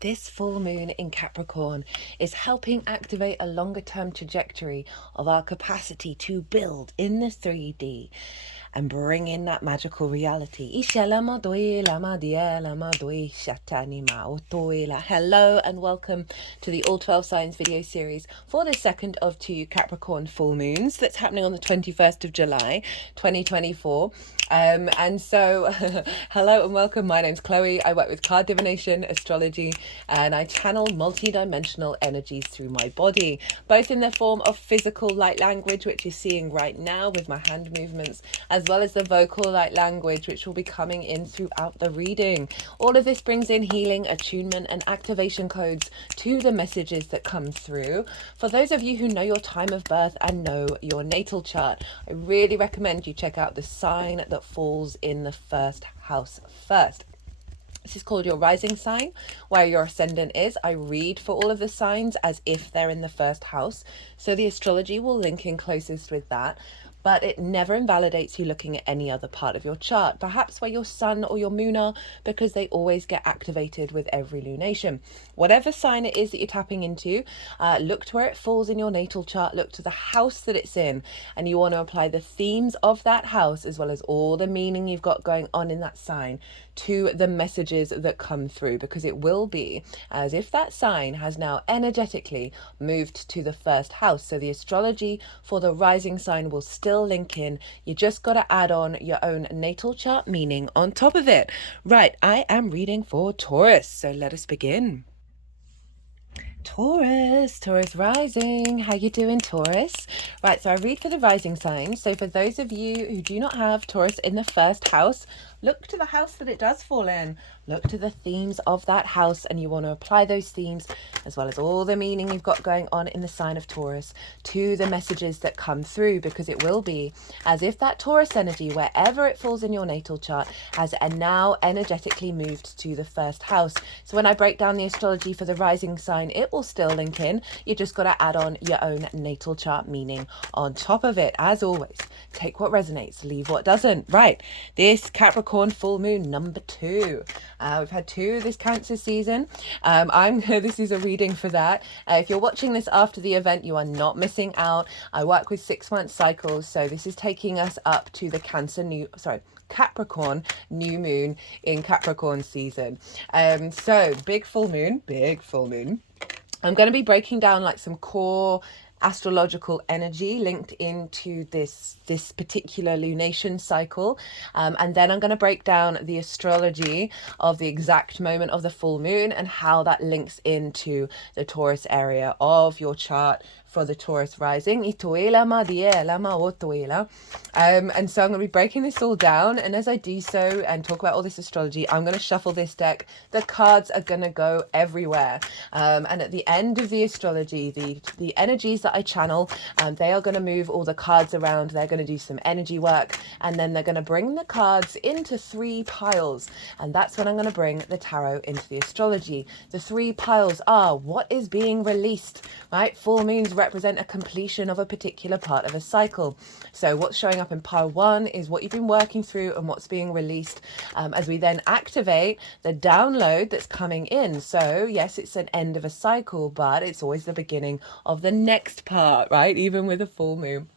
This full moon in Capricorn is helping activate a longer term trajectory of our capacity to build in the 3D and bring in that magical reality. Hello and welcome to the All 12 Signs video series for the second of two Capricorn full moons that's happening on the 21st of July 2024. And so hello and welcome. My name's Chloe. I work with card divination, astrology, and I channel multi-dimensional energies through my body, both in the form of physical light language, which you're seeing right now with my hand movements, as well as the vocal light language, which will be coming in throughout the reading. All of this brings in healing, attunement, and activation codes to the messages that come through. For those of you who know your time of birth and know your natal chart, I really recommend you check out the sign that falls in the first house first. This is called your rising sign, where your ascendant is. I read for all of the signs as if they're in the first house. So the astrology will link in closest with that. But it never invalidates you looking at any other part of your chart, perhaps where your sun or your moon are, because they always get activated with every lunation. Whatever sign it is that you're tapping into, look to where it falls in your natal chart, look to the house that it's in, and you want to apply the themes of that house, as well as all the meaning you've got going on in that sign, to the messages that come through, because it will be as if that sign has now energetically moved to the first house. So the astrology for the rising sign will still link in. You just got to add on your own natal chart meaning on top of it. Right, I am reading for Taurus, so let us begin. Taurus rising. How you doing, Taurus? Right, so I read for the rising sign. So for those of you who do not have Taurus in the first house, look to the house that it does fall in. Look to the themes of that house, and you want to apply those themes, as well as all the meaning you've got going on in the sign of Taurus, to the messages that come through, because it will be as if that Taurus energy, wherever it falls in your natal chart, has now energetically moved to the first house. So when I break down the astrology for the rising sign, it will still link in. You just got to add on your own natal chart meaning on top of it. As always, take what resonates, leave what doesn't. Right, this Capricorn full moon number 2. We've had 2 this Cancer season. This is a reading for that. If you're watching this after the event, you are not missing out. I work with 6-month cycles, so this is taking us up to the Capricorn new moon in Capricorn season. So big full moon. I'm going to be breaking down like some core astrological energy linked into this particular lunation cycle, and then I'm going to break down the astrology of the exact moment of the full moon and how that links into the Taurus area of your chart for the Taurus rising. And so I'm going to be breaking this all down, and as I do so and talk about all this astrology, I'm going to shuffle this deck. The cards are going to go everywhere, and at the end of the astrology, the energies that I channel, they are going to move all the cards around. They're going to do some energy work, and then they're going to bring the cards into 3 piles, and that's when I'm going to bring the tarot into the astrology. The 3 piles are what is being released, right? Full moons represent a completion of a particular part of a cycle. So what's showing up in pile 1 is what you've been working through and what's being released, as we then activate the download that's coming in. So yes, it's an end of a cycle, but it's always the beginning of the next part, right? Even with a full moon.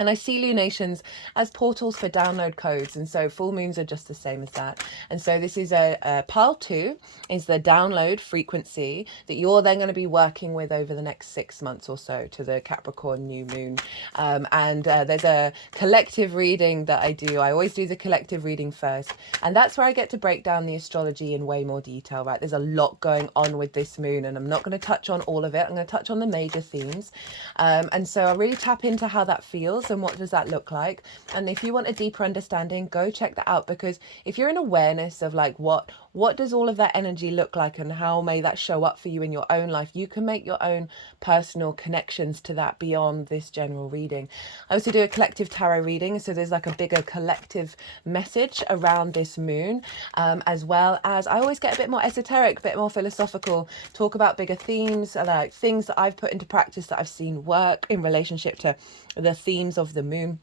And I see lunations as portals for download codes. And so full moons are just the same as that. And so this is a pile 2 is the download frequency that you're then going to be working with over the next 6 months or so to the Capricorn new moon. There's a collective reading that I do. I always do the collective reading first. And that's where I get to break down the astrology in way more detail, right? There's a lot going on with this moon, and I'm not going to touch on all of it. I'm going to touch on the major themes. And so I really tap into how that feels and what does that look like. And if you want a deeper understanding, go check that out, because if you're in awareness of like what does all of that energy look like and how may that show up for you in your own life, you can make your own personal connections to that beyond this general reading. I also do a collective tarot reading, so there's like a bigger collective message around this moon, as well as I always get a bit more esoteric, a bit more philosophical, talk about bigger themes, like things that I've put into practice that I've seen work in relationship to the themes of the moon.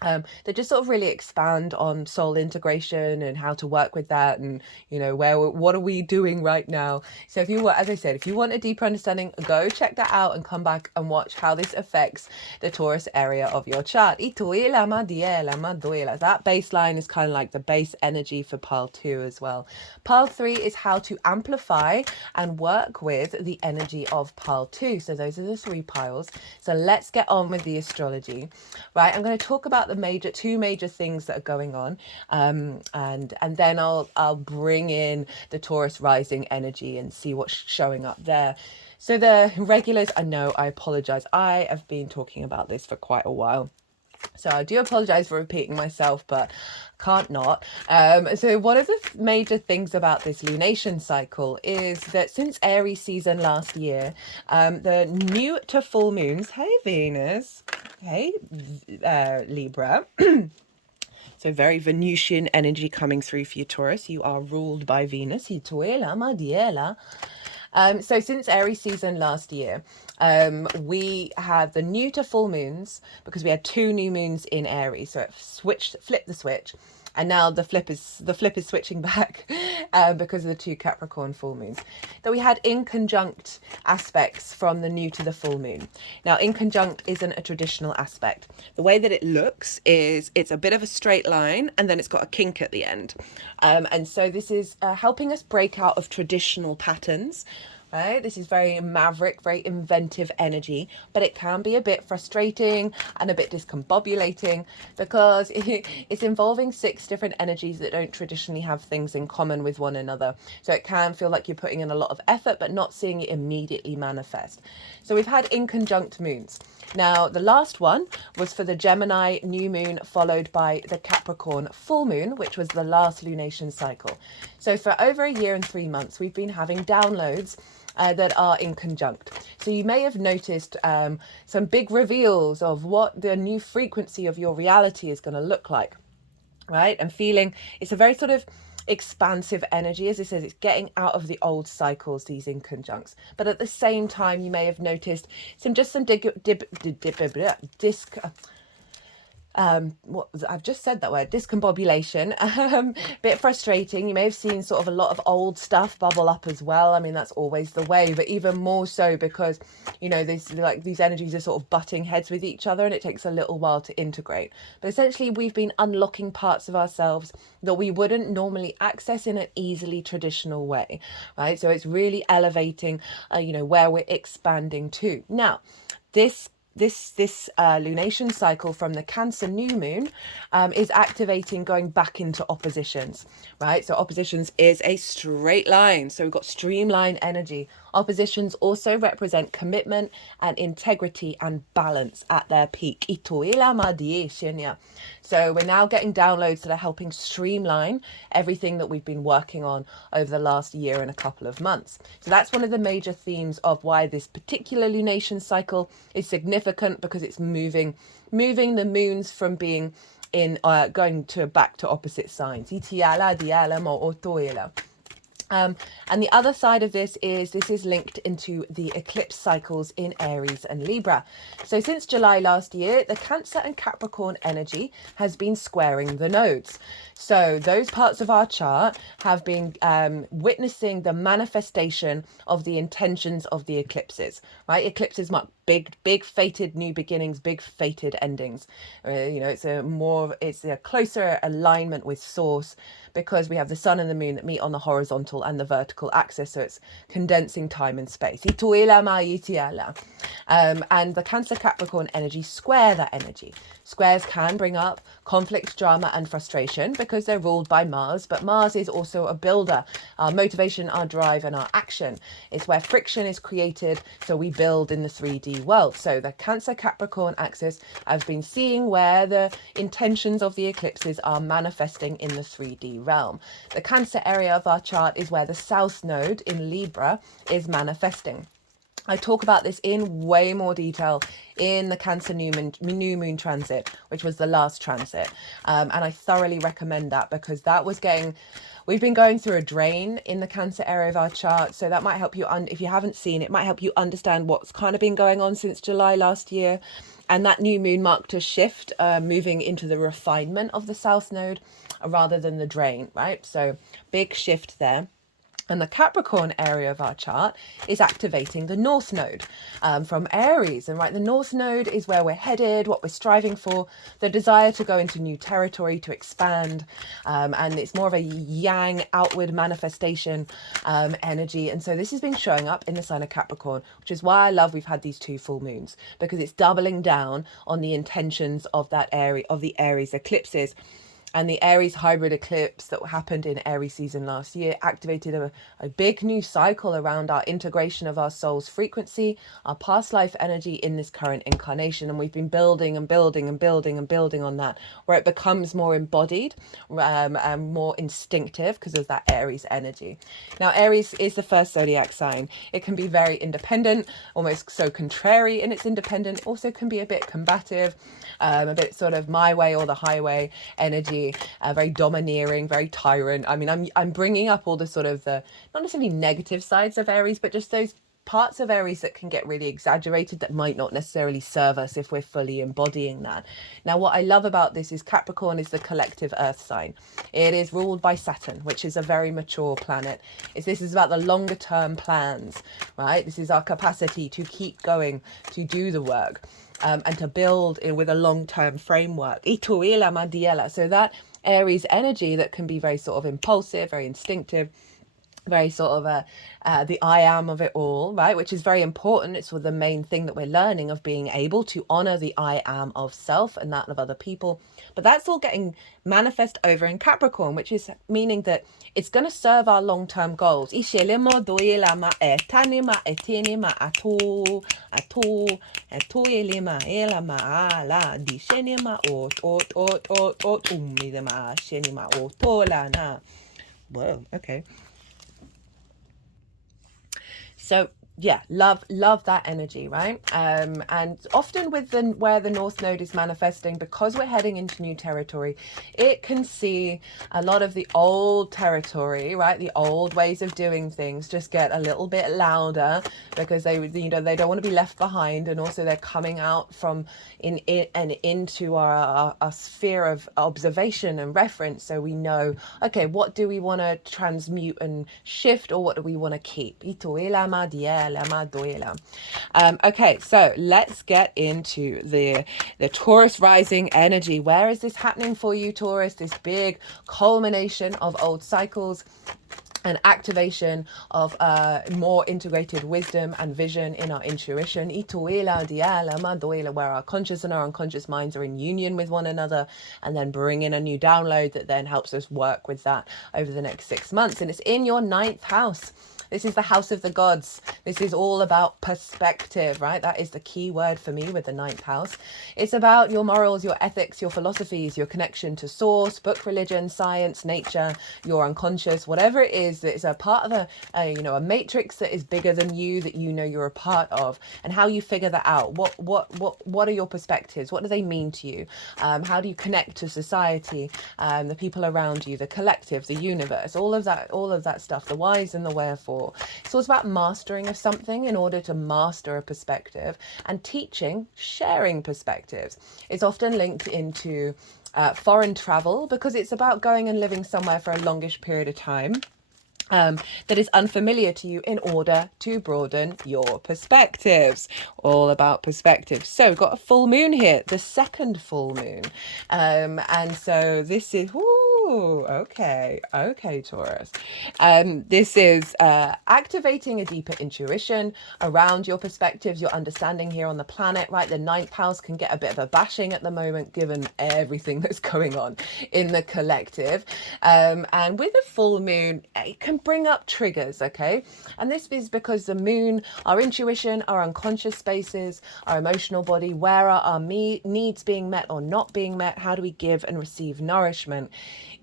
that just sort of really expand on soul integration and how to work with that, and what are we doing right now. So if you want, as I said, if you want a deeper understanding, go check that out and come back and watch how this affects the Taurus area of your chart. That baseline is kind of like the base energy for pile 2 as well. Pile 3 is how to amplify and work with the energy of pile 2. So those are the 3 piles. So let's get on with the astrology. Right, I'm going to talk about the two major things that are going on, and then I'll bring in the Taurus rising energy and see what's showing up there. So the regulars, I know, I apologize, I have been talking about this for quite a while, so I do apologize for repeating myself, but can't not. So one of the major things about this lunation cycle is that since Aries season last year, the new to full moons, hey Venus, hey Libra, so very Venusian energy coming through for you, Taurus. You are ruled by Venus. So since Aries season last year, we have the new to full moons, because we had 2 new moons in Aries, so it flipped the switch, and now the flip is switching back because of the 2 Capricorn full moons that we had in conjunct aspects from the new to the full moon. Now, in conjunct isn't a traditional aspect. The way that it looks is it's a bit of a straight line and then it's got a kink at the end, and so this is helping us break out of traditional patterns. Right, this is very maverick, very inventive energy, but it can be a bit frustrating and a bit discombobulating because it's involving 6 different energies that don't traditionally have things in common with one another. So it can feel like you're putting in a lot of effort but not seeing it immediately manifest. So we've had in conjunct moons. Now, the last one was for the Gemini new moon, followed by the Capricorn full moon, which was the last lunation cycle. So for over a year and 3 months, we've been having downloads that are in conjunct. So you may have noticed some big reveals of what the new frequency of your reality is going to look like, right? And feeling it's a very sort of expansive energy. As it says, it's getting out of the old cycles, these in conjuncts. But at the same time, you may have noticed some I've just said that word, discombobulation, bit frustrating. You may have seen sort of a lot of old stuff bubble up as well. I mean, that's always the way, but even more so because, these energies are sort of butting heads with each other and it takes a little while to integrate. But essentially, we've been unlocking parts of ourselves that we wouldn't normally access in an easily traditional way, right? So it's really elevating, where we're expanding to. Now, this lunation cycle from the Cancer new moon is activating going back into oppositions, right? So oppositions is a straight line. So we've got streamline energy. Oppositions also represent commitment and integrity and balance at their peak. So we're now getting downloads that are helping streamline everything that we've been working on over the last year and a couple of months. So that's one of the major themes of why this particular lunation cycle is significant, because it's moving the moons from being in going to back to opposite signs. And the other side of this is linked into the eclipse cycles in Aries and Libra. So since July last year, the Cancer and Capricorn energy has been squaring the nodes. So those parts of our chart have been witnessing the manifestation of the intentions of the eclipses, right? Eclipses mark big fated new beginnings, big fated endings. It's a closer alignment with source, because we have the sun and the moon that meet on the horizontal and the vertical axis, so it's condensing time and space. And the Cancer Capricorn energy square that energy. Squares can bring up conflict, drama and frustration because they're ruled by Mars, but Mars is also a builder, our motivation, our drive and our action. It's where friction is created, so we build in the 3D world. So the Cancer Capricorn axis, I've been seeing where the intentions of the eclipses are manifesting in the 3D realm. The Cancer area of our chart is where the South Node in Libra is manifesting. I talk about this in way more detail in the Cancer new moon transit, which was the last transit. And I thoroughly recommend that, because that was getting We've been going through a drain in the Cancer area of our chart, so that might help you, if you haven't seen it, might help you understand what's kind of been going on since July last year. And that new moon marked a shift, moving into the refinement of the South Node rather than the drain, right? So big shift there. And the Capricorn area of our chart is activating the North Node from Aries. And right, the North Node is where we're headed, what we're striving for, the desire to go into new territory, to expand. And it's more of a yang outward manifestation energy. And so this has been showing up in the sign of Capricorn, which is why I love we've had these 2 full moons, because it's doubling down on the intentions of that area, of the Aries eclipses. And the Aries hybrid eclipse that happened in Aries season last year activated a big new cycle around our integration of our soul's frequency, our past life energy in this current incarnation. And we've been building and building and building and building on that, where it becomes more embodied and more instinctive because of that Aries energy. Now, Aries is the first zodiac sign. It can be very independent, almost so contrary in its independence. It also can be a bit combative, a bit sort of my way or the highway energy. Very domineering, very tyrant. I mean, I'm bringing up all the sort of the not necessarily negative sides of Aries, but just those parts of Aries that can get really exaggerated that might not necessarily serve us if we're fully embodying that. Now, what I love about this is Capricorn is the collective earth sign. It is ruled by Saturn, which is a very mature planet. This is about the longer term plans, right? This is our capacity to keep going, to do the work. And to build with a long-term framework. So that Aries energy that can be very sort of impulsive, very instinctive, very sort of the I am of it all, right? Which is very important. It's sort of the main thing that we're learning, of being able to honor the I am of self and that of other people. But that's all getting manifest over in Capricorn, which is meaning that it's going to serve our long-term goals. Whoa, okay. So yeah, love that energy, right? And often with where the North Node is manifesting, because we're heading into new territory, it can see a lot of the old territory, right? The old ways of doing things just get a little bit louder, because they don't want to be left behind, and also they're coming out from into our sphere of observation and reference, so we know, okay, what do we want to transmute and shift, or what do we want to keep? Okay, so let's get into the Taurus rising energy. Where is this happening for you, Taurus? This big culmination of old cycles and activation of more integrated wisdom and vision in our intuition, where our conscious and our unconscious minds are in union with one another, and then bring in a new download that then helps us work with that over the next 6 months. And it's in your 9th house. This is the house of the gods. This is all about perspective, right? That is the key word for me with the 9th house. It's about your morals, your ethics, your philosophies, your connection to source, book, religion, science, nature, your unconscious, whatever it is that is a part of a matrix that is bigger than you, that you know you're a part of, and how you figure that out. What are your perspectives? What do they mean to you? How do you connect to society, the people around you, the collective, the universe, all of that stuff, the whys and the wherefore. It's all about mastering of something in order to master a perspective, and teaching, sharing perspectives. It's often linked into foreign travel, because it's about going and living somewhere for a longish period of time that is unfamiliar to you, in order to broaden your perspectives. All about perspective. So we've got a full moon here, the 2nd full moon. And so this is... okay, Taurus. This is activating a deeper intuition around your perspectives, your understanding here on the planet, right? The 9th house can get a bit of a bashing at the moment, given everything that's going on in the collective. And with a full moon, it can bring up triggers, okay? And this is because the moon, our intuition, our unconscious spaces, our emotional body, where are our needs being met or not being met? How do we give and receive nourishment?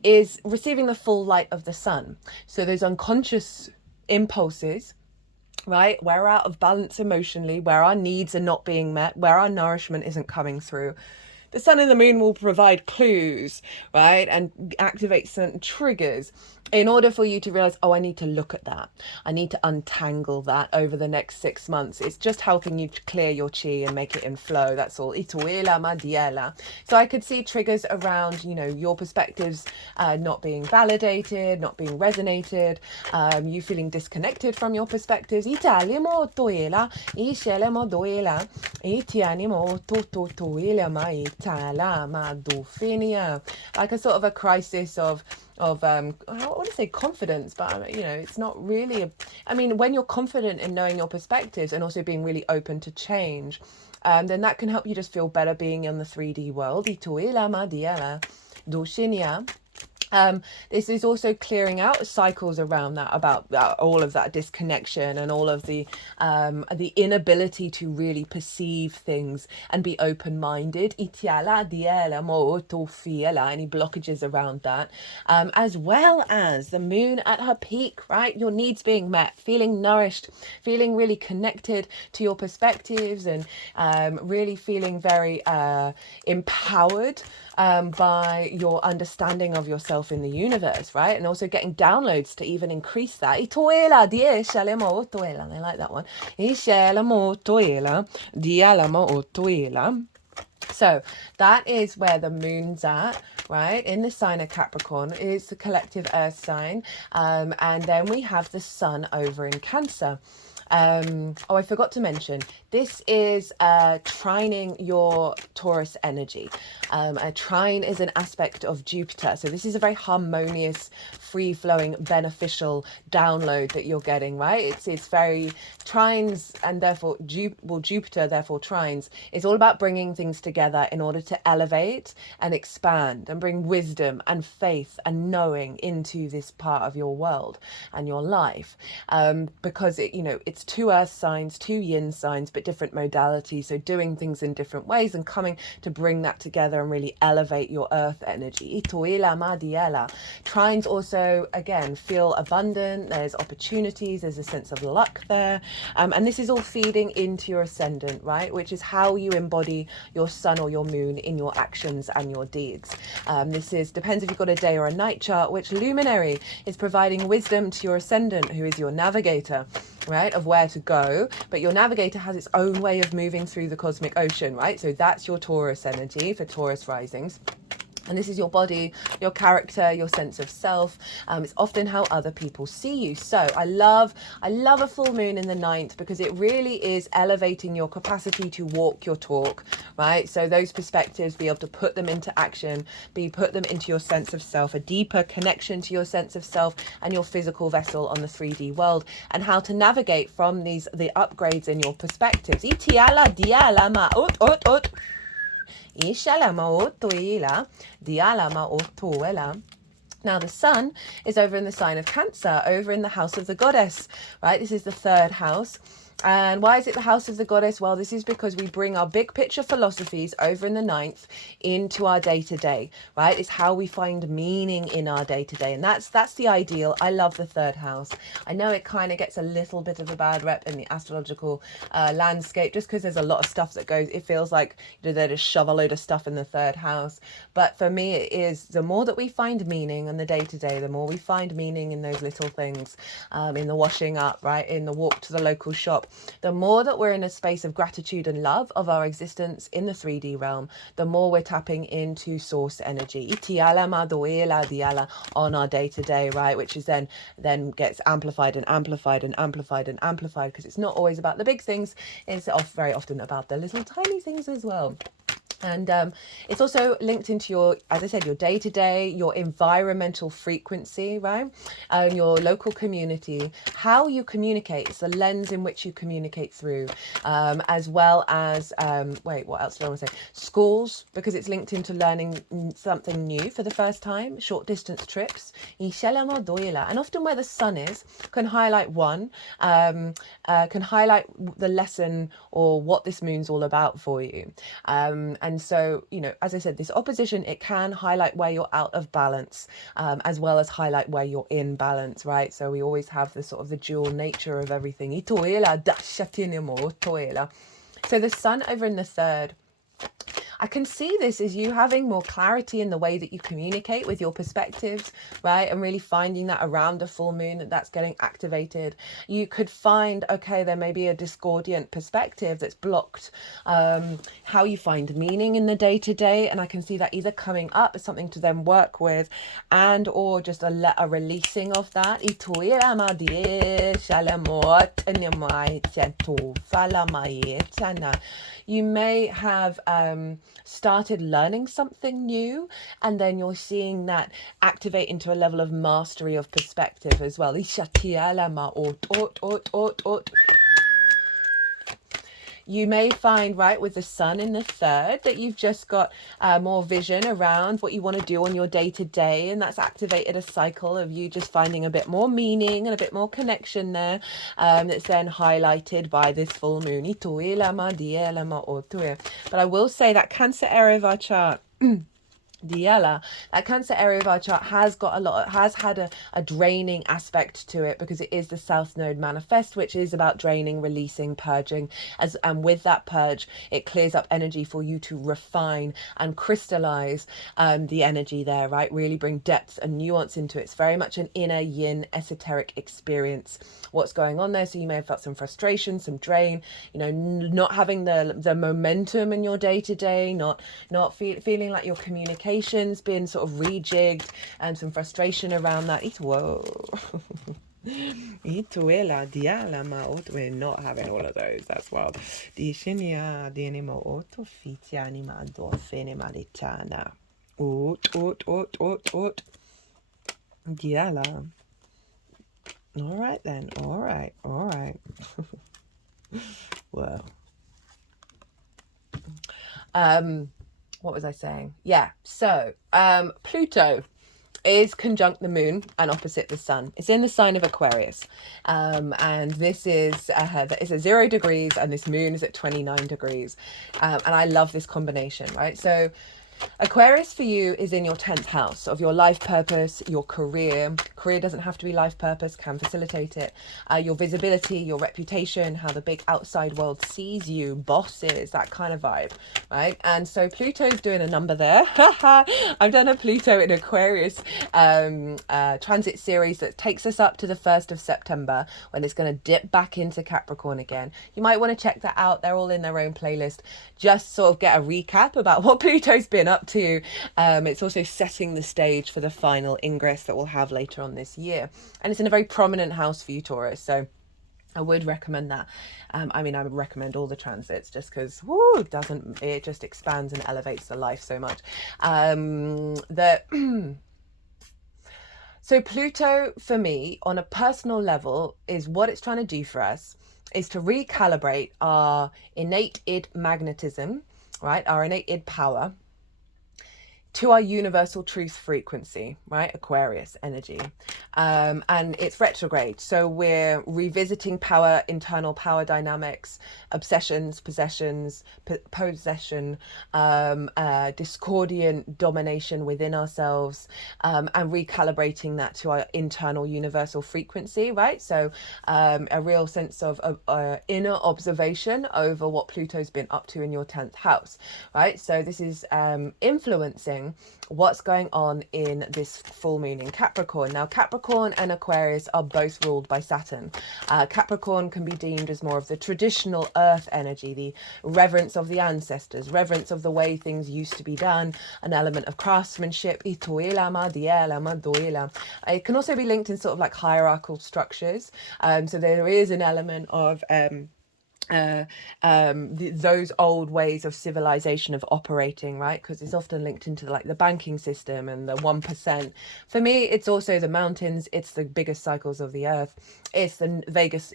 Is receiving the full light of the sun. So those unconscious impulses, right, where we're out of balance emotionally, where our needs are not being met, where our nourishment isn't coming through, the sun and the moon will provide clues, right? And activate certain triggers in order for you to realize, oh, I need to look at that. I need to untangle that over the next 6 months. It's just helping you to clear your chi and make it in flow. That's all. Ituela madiela. So I could see triggers around, you know, your perspectives not being validated, not being resonated, you feeling disconnected from your perspectives. Italimo toela, ishelemo doela, itianimo totoela ma itala ma dofinia. Like a sort of a crisis of I don't want to say confidence, but you know, it's not really I mean, when you're confident in knowing your perspectives and also being really open to change, then that can help you just feel better being in the 3D world. This is also clearing out cycles around that, about all of that disconnection and all of the inability to really perceive things and be open-minded. Any blockages around that, as well as the moon at her peak, right? Your needs being met, feeling nourished, feeling really connected to your perspectives, and really feeling very empowered by your understanding of yourself in the universe, right? And also getting downloads to even increase that. They like that one. So that is where the moon's at, right? In the sign of Capricorn is the collective earth sign. And then we have the sun over in Cancer. I forgot to mention, this is trining your Taurus energy. A trine is an aspect of Jupiter. So this is a very harmonious, free-flowing, beneficial download that you're getting, right? It's very trines, and therefore Jupiter, therefore trines, is all about bringing things together in order to elevate and expand and bring wisdom and faith and knowing into this part of your world and your life. Because it's 2 earth signs, 2 yin signs, but different modalities. So doing things in different ways and coming to bring that together and really elevate your earth energy. Trines also, again, feel abundant. There's opportunities. There's a sense of luck there. And this is all feeding into your ascendant, right? Which is how you embody your sun or your moon in your actions and your deeds. This depends if you've got a day or a night chart, which luminary is providing wisdom to your ascendant, who is your navigator, right, of where to go. But your navigator has its own way of moving through the cosmic ocean, right? So that's your Taurus energy for Taurus risings. And this is your body, your character, your sense of self. It's often how other people see you. So I love a full moon in the 9th, because it really is elevating your capacity to walk your talk, right? So those perspectives, be able to put them into action, put them into your sense of self, a deeper connection to your sense of self and your physical vessel on the 3D world, and how to navigate from the upgrades in your perspectives. Now the sun is over in the sign of Cancer, over in the house of the goddess, right? This is the 3rd house. And why is it the house of the goddess? Well, this is because we bring our big picture philosophies over in the 9th into our day-to-day, right? It's how we find meaning in our day-to-day. And that's the ideal. I love the 3rd house. I know it kind of gets a little bit of a bad rep in the astrological landscape, just because there's a lot of stuff that goes, it feels like they just shove a load of stuff in the 3rd house. But for me, it is the more that we find meaning in the day-to-day, the more we find meaning in those little things, in the washing up, right? In the walk to the local shop. The more that we're in a space of gratitude and love of our existence in the 3D realm, the more we're tapping into source energy on our day-to-day, right? Which is then gets amplified and amplified and amplified and amplified, because it's not always about the big things. It's very often about the little tiny things as well. And it's also linked into your, as I said, your day-to-day, your environmental frequency, right? Your local community, how you communicate. It's the lens in which you communicate through, as well as, what else do I want to say? Schools, because it's linked into learning something new for the first time, short distance trips. And often where the sun is can highlight can highlight the lesson or what this moon's all about for you. And so, as I said, this opposition, it can highlight where you're out of balance, as well as highlight where you're in balance, right? So we always have the sort of the dual nature of everything. So the sun over in the 3rd, I can see this as you having more clarity in the way that you communicate with your perspectives, right? And really finding that around a full moon that's getting activated. You could find, okay, there may be a discordant perspective that's blocked how you find meaning in the day-to-day. And I can see that either coming up as something to then work with, and or just a releasing of that. You may have started learning something new, and then you're seeing that activate into a level of mastery of perspective as well. You may find, right, with the sun in the third, that you've just got more vision around what you want to do on your day-to-day, and that's activated a cycle of you just finding a bit more meaning and a bit more connection there, that's then highlighted by this full moon. But I will say that Cancer area of our chart, Diela, that Cancer area of our chart has had a draining aspect to it, because it is the South Node manifest, which is about draining, releasing, purging, and with that purge it clears up energy for you to refine and crystallize the energy there, right? Really bring depth and nuance into it. It's very much an inner yin esoteric experience, what's going on there. So you may have felt some frustration, some drain, not having the momentum in your day-to-day, not feeling like your communication's been sort of rejigged, and some frustration around that. Whoa. We're not having all of those. That's wild. All right then. All right. Whoa. What was I saying? Yeah. So, Pluto is conjunct the moon and opposite the sun. It's in the sign of Aquarius. And this is it's at 0 degrees, and this moon is at 29 degrees. And I love this combination, right? So Aquarius for you is in your 10th house of your life purpose, your career. Career doesn't have to be life purpose, can facilitate it. Your visibility, your reputation, how the big outside world sees you, bosses, that kind of vibe, right? And so Pluto's doing a number there. I've done a Pluto in Aquarius transit series that takes us up to the 1st of September, when it's going to dip back into Capricorn again. You might want to check that out. They're all in their own playlist. Just sort of get a recap about what Pluto's been up to. It's also setting the stage for the final ingress that we'll have later on this year, and it's in a very prominent house for you, Taurus, so I would recommend that. I would recommend all the transits, just because it just expands and elevates the life so much. So Pluto for me on a personal level is what it's trying to do for us is to recalibrate our innate id magnetism, right? Our innate id power to our universal truth frequency, right? Aquarius energy. And it's retrograde. So we're revisiting power, internal power dynamics, obsessions, possessions, possession, discordiant domination within ourselves, and recalibrating that to our internal universal frequency, right? So a real sense of inner observation over what Pluto's been up to in your 10th house, right? So this is influencing what's going on in this full moon in Capricorn. Now, Capricorn and Aquarius are both ruled by Saturn. Capricorn can be deemed as more of the traditional earth energy, the reverence of the ancestors, reverence of the way things used to be done, an element of craftsmanship. It can also be linked in sort of like hierarchical structures. So there is an element of those old ways of civilization of operating, right? Because it's often linked into like the banking system and the 1%. For me, it's also the mountains. It's the biggest cycles of the earth. It's the vagus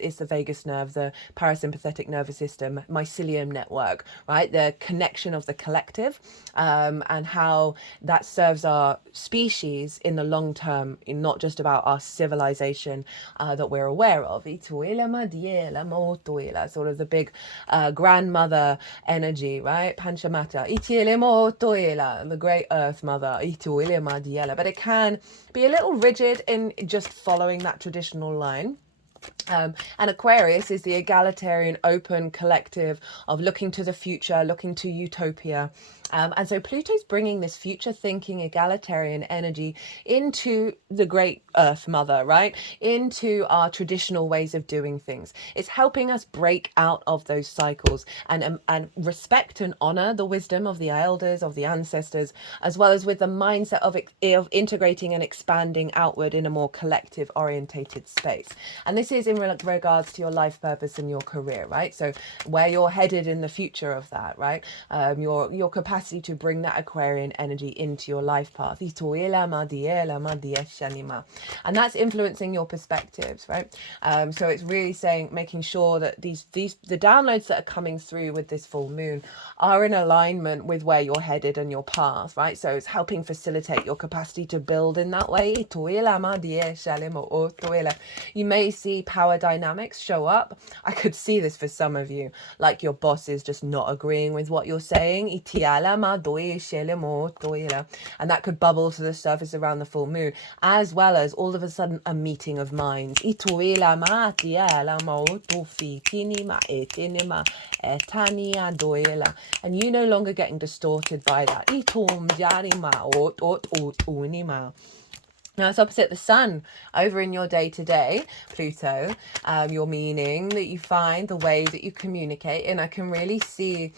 nerve, the parasympathetic nervous system, mycelium network, right? The connection of the collective, and how that serves our species in the long term, in not just about our civilization that we're aware of. Sort of the big grandmother energy, right? Panchamata, the great earth mother, but it can be a little rigid in just following that traditional line. And Aquarius is the egalitarian, open collective of looking to the future, looking to utopia. And so Pluto's bringing this future thinking, egalitarian energy into the great Earth Mother, right? Into our traditional ways of doing things. It's helping us break out of those cycles and respect and honor the wisdom of the elders, of the ancestors, as well as with the mindset of integrating and expanding outward in a more collective orientated space. And this is in regards to your life purpose and your career, right? So where you're headed in the future of that, right? Your capacity to bring that Aquarian energy into your life path. And that's influencing your perspectives, right? So it's really saying, making sure that the downloads that are coming through with this full moon are in alignment with where you're headed and your path, right? So it's helping facilitate your capacity to build in that way. You may see power dynamics show up. I could see this for some of you, like your boss is just not agreeing with what you're saying. And that could bubble to the surface around the full moon, as well as all of a sudden a meeting of minds. And you no longer getting distorted by that. Now it's opposite the sun over in your day-to-day, Pluto, your meaning that you find, the way that you communicate. And I can really see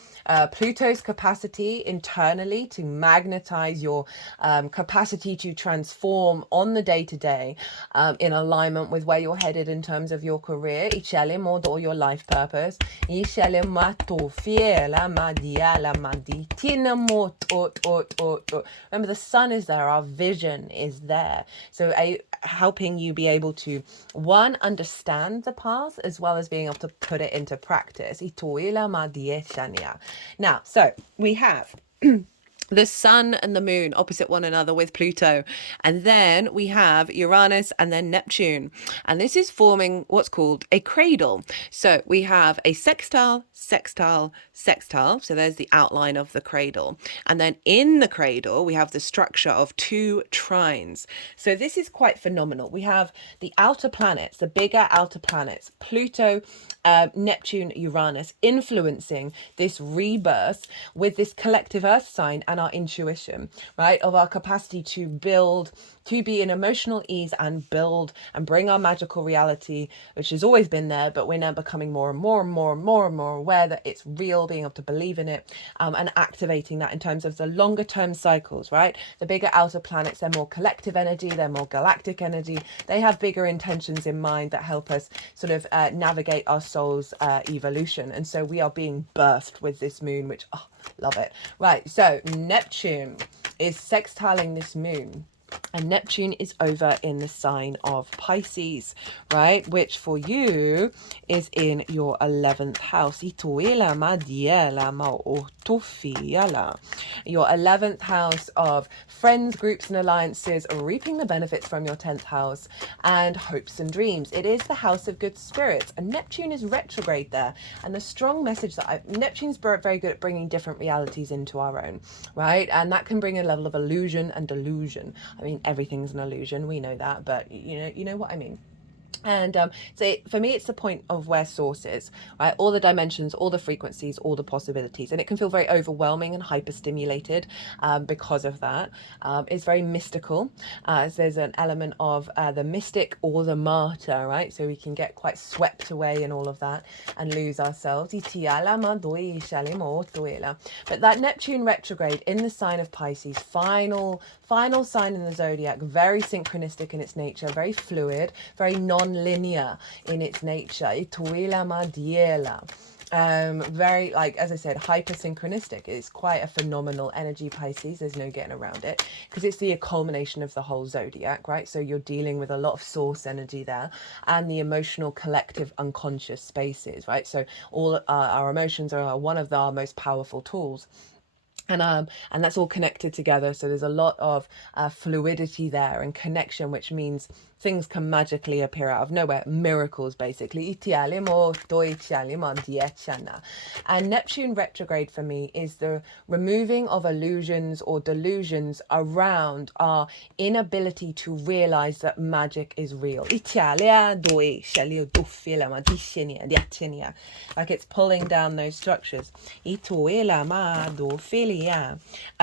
Pluto's capacity internally to magnetize your capacity to transform on the day-to-day in alignment with where you're headed in terms of your career, or your life purpose. Remember, the sun is there, our vision is there. So helping you be able to, one, understand the path as well as being able to put it into practice. Now, so we have the sun and the moon opposite one another with Pluto, and then we have Uranus and then Neptune, and this is forming what's called a cradle. So we have a sextile, sextile, sextile, so there's the outline of the cradle, and then in the cradle we have the structure of two trines. So this is quite phenomenal. We have the outer planets, the bigger outer planets, Pluto, Neptune, Uranus, influencing this rebirth with this collective earth sign and our intuition, right, of our capacity to build, to be in emotional ease and build and bring our magical reality, which has always been there, but we're now becoming more and more and more and more and more aware that it's real, being able to believe in it, and activating that in terms of the longer term cycles, right? The bigger outer planets, they're more collective energy, they're more galactic energy, they have bigger intentions in mind that help us sort of navigate our soul's evolution. And so we are being birthed with this moon, which, oh, love it. Right, so Neptune is sextiling this moon, and Neptune is over in the sign of Pisces, right? Which for you is in your 11th house. Your 11th house of friends, groups, and alliances, reaping the benefits from your 10th house, and hopes and dreams. It is the house of good spirits, and Neptune is retrograde there. And the strong message that Neptune's very good at bringing different realities into our own, right? And that can bring a level of illusion and delusion. I mean, everything's an illusion, we know that, but you know what I mean. And so for me, it's the point of where source is, right? All the dimensions, all the frequencies, all the possibilities. And it can feel very overwhelming and hyperstimulated because of that. It's very mystical. So there's an element of the mystic or the martyr, right? So we can get quite swept away in all of that and lose ourselves. But that Neptune retrograde in the sign of Pisces, final sign in the zodiac, very synchronistic in its nature, very fluid, very non-linear in its nature. Very, like, as I said, hyper synchronistic. It's quite a phenomenal energy, Pisces. There's no getting around it, because it's the culmination of the whole zodiac, right? So you're dealing with a lot of source energy there, and the emotional collective unconscious spaces, right? So all our emotions are one of our most powerful tools. And that's all connected together. So there's a lot of fluidity there and connection, which means things can magically appear out of nowhere. Miracles, basically. And Neptune retrograde for me is the removing of illusions or delusions around our inability to realize that magic is real. Like it's pulling down those structures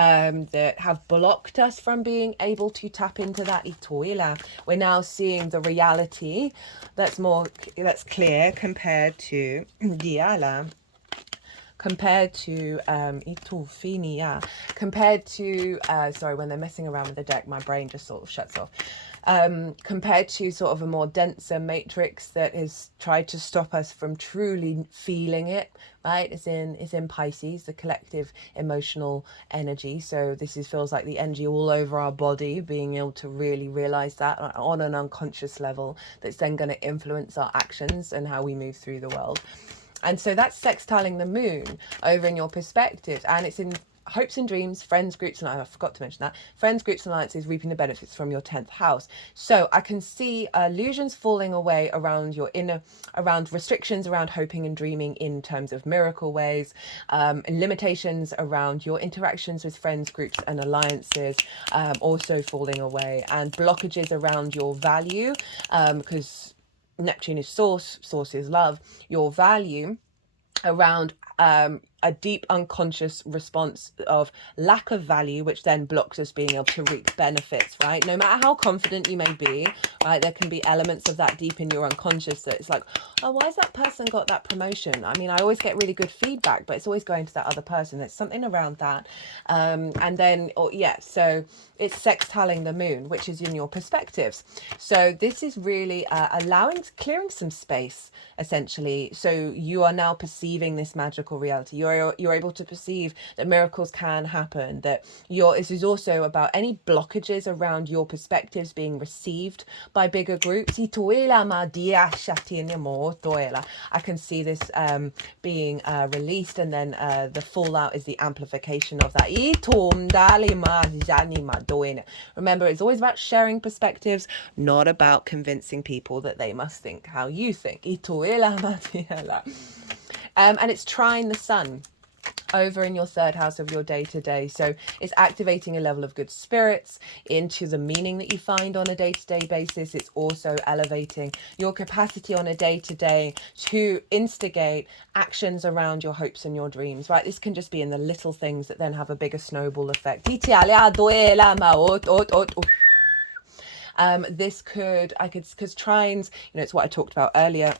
that have blocked us from being able to tap into that. We're now seeing the reality that's clear compared to sorry, when they're messing around with the deck, my brain just sort of shuts off. Compared to sort of a more denser matrix that has tried to stop us from truly feeling it, right? It's in Pisces, the collective emotional energy. So this feels like the energy all over our body, being able to really realize that on an unconscious level, that's then going to influence our actions and how we move through the world. And so that's sextiling the moon over in your perspectives, and it's in hopes and dreams, friends, groups, and I forgot to mention that, friends, groups, and alliances, reaping the benefits from your 10th house. So I can see illusions falling away around around restrictions, around hoping and dreaming in terms of miracle ways, limitations around your interactions with friends, groups, and alliances also falling away, and blockages around your value, because Neptune is source is love, your value around a deep unconscious response of lack of value, which then blocks us being able to reap benefits, right? No matter how confident you may be, right, there can be elements of that deep in your unconscious that it's like, oh, why has that person got that promotion? I mean, I always get really good feedback, but it's always going to that other person. There's something around that. And then, so it's sextiling the moon, which is in your perspectives. So this is really clearing some space, essentially. So you are now perceiving this magical reality. You're able to perceive that miracles can happen, that this is also about any blockages around your perspectives being received by bigger groups. I can see this being released, and then the fallout is the amplification of that. Remember, it's always about sharing perspectives, not about convincing people that they must think how you think. And it's trine the sun over in your 3rd house of your day-to-day. So it's activating a level of good spirits into the meaning that you find on a day-to-day basis. It's also elevating your capacity on a day-to-day to instigate actions around your hopes and your dreams, right? This can just be in the little things that then have a bigger snowball effect. Because trines, it's what I talked about earlier,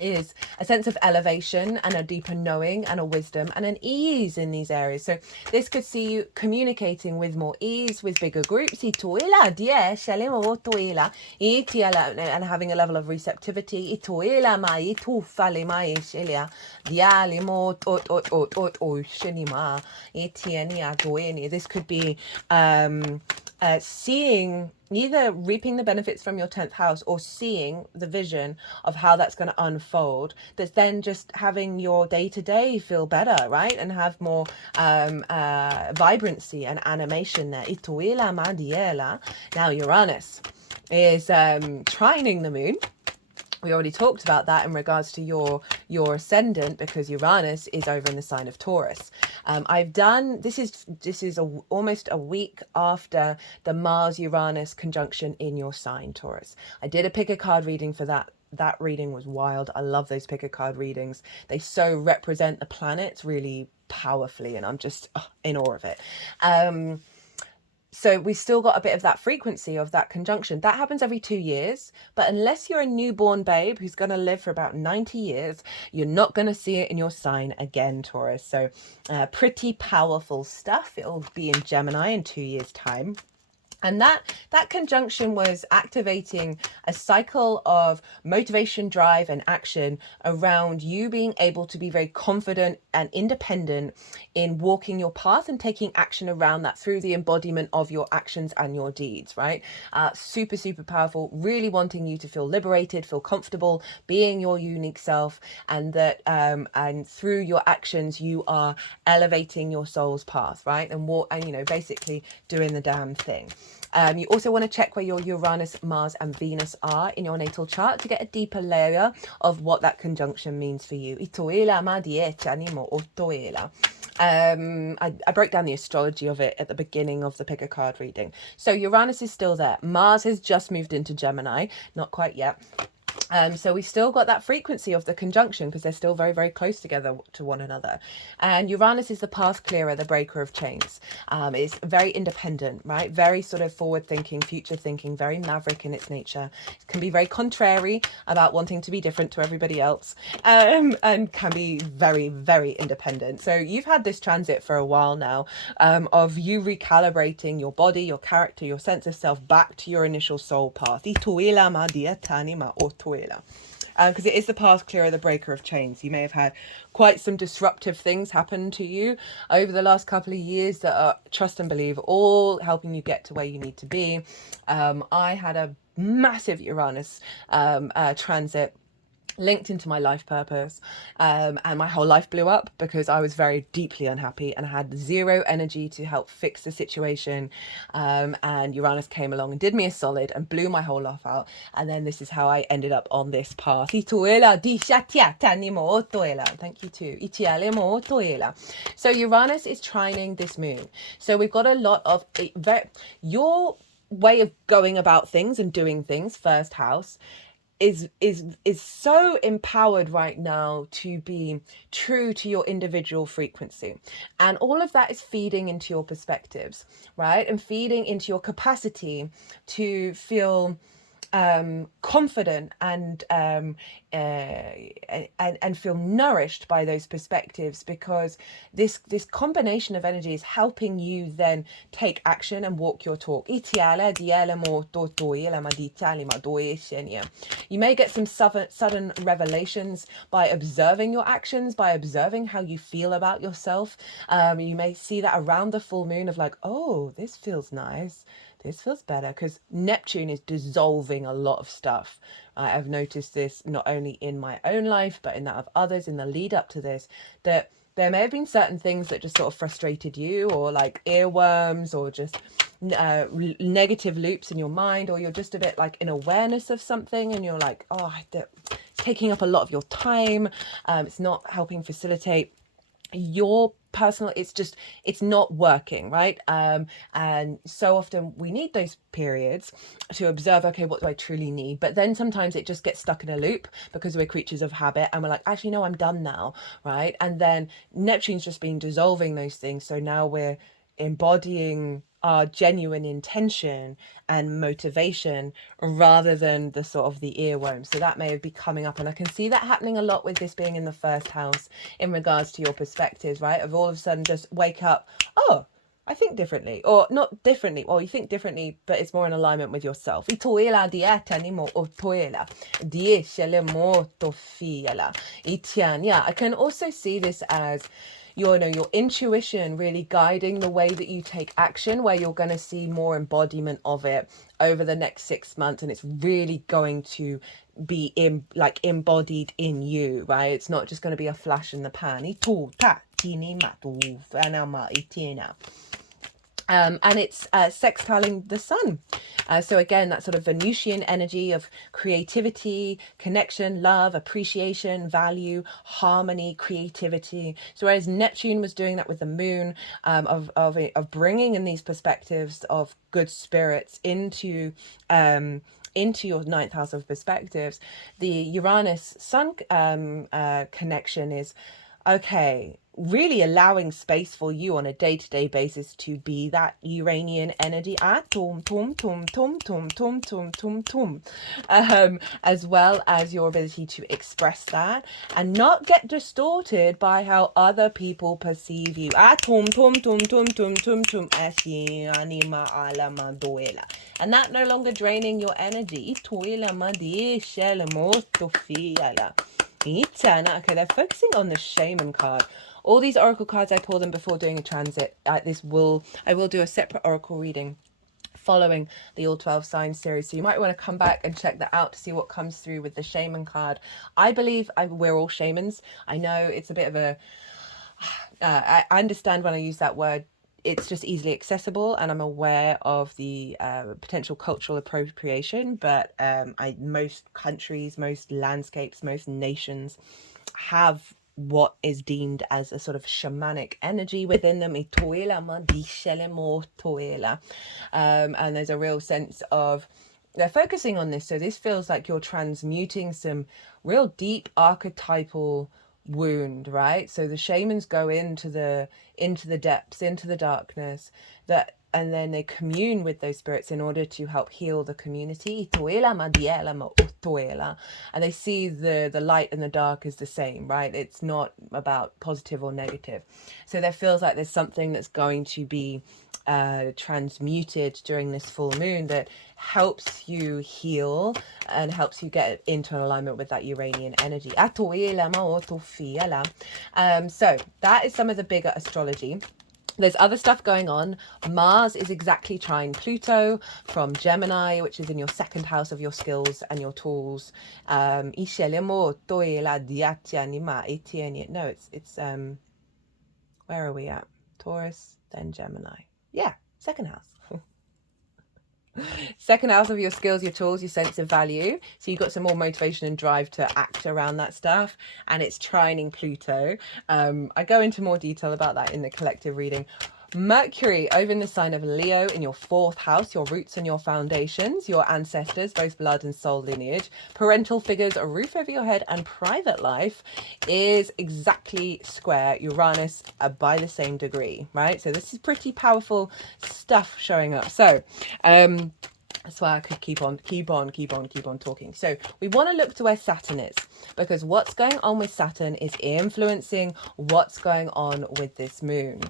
is a sense of elevation and a deeper knowing and a wisdom and an ease in these areas. So this could see you communicating with more ease with bigger groups and having a level of receptivity. This could be seeing, either reaping the benefits from your 10th house or seeing the vision of how that's going to unfold, that's then just having your day-to-day feel better, right? And have more vibrancy and animation there. Now Uranus is trining the moon. We already talked about that in regards to your ascendant, because Uranus is over in the sign of Taurus. This is almost a week after the Mars-Uranus conjunction in your sign, Taurus. I did a pick a card reading for that. That reading was wild. I love those pick a card readings. They so represent the planets really powerfully, and I'm just in awe of it. So we still got a bit of that frequency of that conjunction. That happens every 2 years. But unless you're a newborn babe who's going to live for about 90 years, you're not going to see it in your sign again, Taurus. So pretty powerful stuff. It'll be in Gemini in 2 years' time. And that conjunction was activating a cycle of motivation, drive, and action around you being able to be very confident and independent in walking your path and taking action around that through the embodiment of your actions and your deeds, right? Super, super powerful, really wanting you to feel liberated, feel comfortable, being your unique self, and that and through your actions, you are elevating your soul's path, right? And basically doing the damn thing. You also want to check where your Uranus, Mars and Venus are in your natal chart to get a deeper layer of what that conjunction means for you. I broke down the astrology of it at the beginning of the pick a card reading. So Uranus is still there. Mars has just moved into Gemini, not quite yet. So we still got that frequency of the conjunction because they're still very, very close together to one another. And Uranus is the path clearer, the breaker of chains. It's very independent, right? Very sort of forward thinking, future thinking, very maverick in its nature. It can be very contrary about wanting to be different to everybody else, and can be very, very independent. So you've had this transit for a while now, of you recalibrating your body, your character, your sense of self back to your initial soul path. Because it is the path clearer, the breaker of chains. You may have had quite some disruptive things happen to you over the last couple of years that are, trust and believe, all helping you get to where you need to be. I had a massive Uranus transit linked into my life purpose, and my whole life blew up because I was very deeply unhappy and I had zero energy to help fix the situation, and Uranus came along and did me a solid and blew my whole life out, and then this is how I ended up on this path. Thank you too. So Uranus is trining this moon, so we've got a lot of your way of going about things and doing things, first house, is so empowered right now to be true to your individual frequency, and all of that is feeding into your perspectives, right, and feeding into your capacity to feel confident and feel nourished by those perspectives, because this combination of energy is helping you then take action and walk your talk. You may get some sudden revelations by observing your actions, by observing how you feel about yourself. You may see that around the full moon of like, oh, this feels nice, this feels better, because Neptune is dissolving a lot of stuff. I've noticed this not only in my own life, but in that of others in the lead up to this, that there may have been certain things that just sort of frustrated you, or like earworms, or just negative loops in your mind, or you're just a bit like in awareness of something and you're like, oh, it's taking up a lot of your time. It's not helping facilitate your personal, it's not working, right? And so often we need those periods to observe, okay, what do I truly need? But then sometimes it just gets stuck in a loop because we're creatures of habit and we're like, actually no, I'm done now, right? And then Neptune's just been dissolving those things, so now we're embodying our genuine intention and motivation rather than the sort of the earworm. So that may be coming up, and I can see that happening a lot with this being in the first house in regards to your perspectives, right? Of all of a sudden just wake up, oh, I think differently, or not differently, or you think differently, but it's more in alignment with yourself. I can also see this as your intuition really guiding the way that you take action, where you're going to see more embodiment of it over the next 6 months, and it's really going to be embodied in you, right? It's not just going to be a flash in the pan. And it's sextiling the sun. So again, that sort of Venusian energy of creativity, connection, love, appreciation, value, harmony, creativity. So whereas Neptune was doing that with the moon, of bringing in these perspectives of good spirits into your ninth house of perspectives, the Uranus Sun connection is, okay, really allowing space for you on a day-to-day basis to be that Uranian energy, as well as your ability to express that and not get distorted by how other people perceive you. And that no longer draining your energy. Okay, they're focusing on the shaman card. All these oracle cards, I pull them before doing a transit. I will do a separate oracle reading following the all 12 signs series, so you might want to come back and check that out to see what comes through with the shaman card. I believe we're all shamans. I know it's a bit of a I understand when I use that word, it's just easily accessible, and I'm aware of the potential cultural appropriation, but most countries, most landscapes, most nations have what is deemed as a sort of shamanic energy within them. And there's a real sense of they're focusing on this. So this feels like you're transmuting some real deep archetypal wound, right? So the shamans go into the depths, into the darkness, that and then they commune with those spirits in order to help heal the community. And they see the light and the dark as the same, right? It's not about positive or negative. So there feels like there's something that's going to be transmuted during this full moon that helps you heal and helps you get into alignment with that Uranian energy. So that is some of the bigger astrology. There's other stuff going on. Mars is exactly trine Pluto from Gemini, which is in your second house of your skills and your tools. No, it's where are we at? Taurus, then Gemini. Yeah, second house. Second house of your skills, your tools, your sense of value. So you've got some more motivation and drive to act around that stuff. And it's trining Pluto. I go into more detail about that in the collective reading. Mercury over in the sign of Leo in your fourth house, your roots and your foundations, your ancestors, both blood and soul lineage, parental figures, a roof over your head, and private life is exactly square Uranus by the same degree, right? So this is pretty powerful stuff showing up. So, that's why I could keep on talking. So we want to look to where Saturn is, because what's going on with Saturn is influencing what's going on with this moon.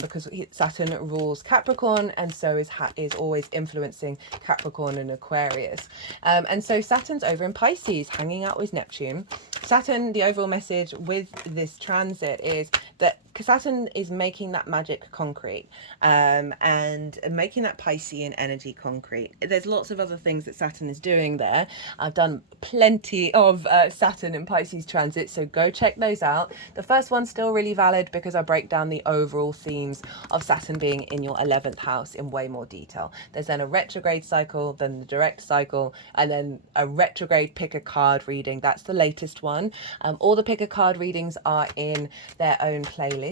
Because Saturn rules Capricorn, and so is always influencing Capricorn and Aquarius. And so Saturn's over in Pisces, hanging out with Neptune. Saturn, the overall message with this transit is that Saturn is making that magic concrete, and making that Piscean energy concrete. There's lots of other things that Saturn is doing there. I've done plenty of Saturn and Pisces transits, so go check those out. The first one's still really valid because I break down the overall themes of Saturn being in your 11th house in way more detail. There's then a retrograde cycle, then the direct cycle, and then a retrograde pick a card reading. That's the latest one. All the pick a card readings are in their own playlist.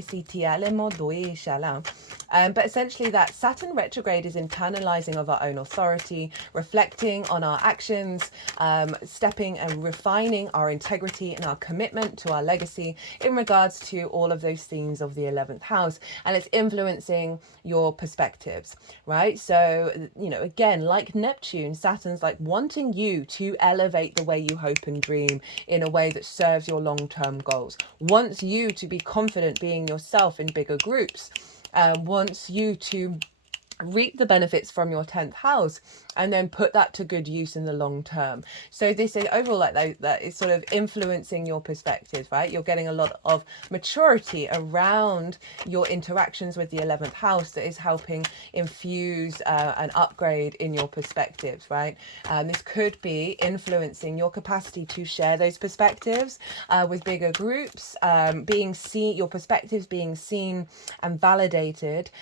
But essentially that Saturn retrograde is internalizing of our own authority, reflecting on our actions, stepping and refining our integrity and our commitment to our legacy in regards to all of those themes of the 11th house. And it's influencing your perspectives, right? So, you know, again, like Neptune, Saturn's like wanting you to elevate the way you hope and dream in a way that serves your long-term goals, wants you to be confident being yourself in bigger groups, wants you to reap the benefits from your 10th house and then put that to good use in the long term. So this is overall like that is sort of influencing your perspectives, right? You're getting a lot of maturity around your interactions with the 11th house that is helping infuse an upgrade in your perspectives, right? This could be influencing your capacity to share those perspectives with bigger groups, being seen, your perspectives being seen and validated,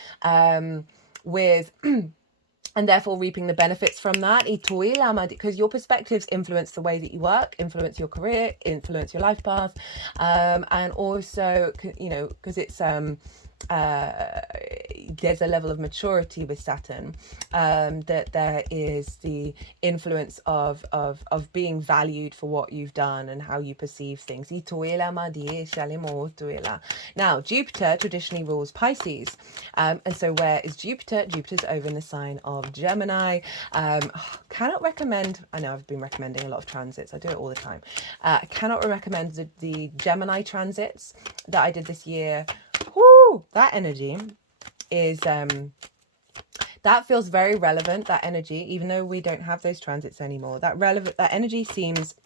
with and therefore reaping the benefits from that, because your perspectives influence the way that you work, influence your career, influence your life path, and also, you know, because it's there's a level of maturity with Saturn, that there is the influence of being valued for what you've done and how you perceive things. Now, Jupiter traditionally rules Pisces, and so where is Jupiter? Jupiter's over in the sign of Gemini. Cannot recommend, I know I've been recommending a lot of transits, I do it all the time. I cannot recommend the Gemini transits that I did this year. Whoo, that energy is that feels very relevant, that energy, even though we don't have those transits anymore. That energy seems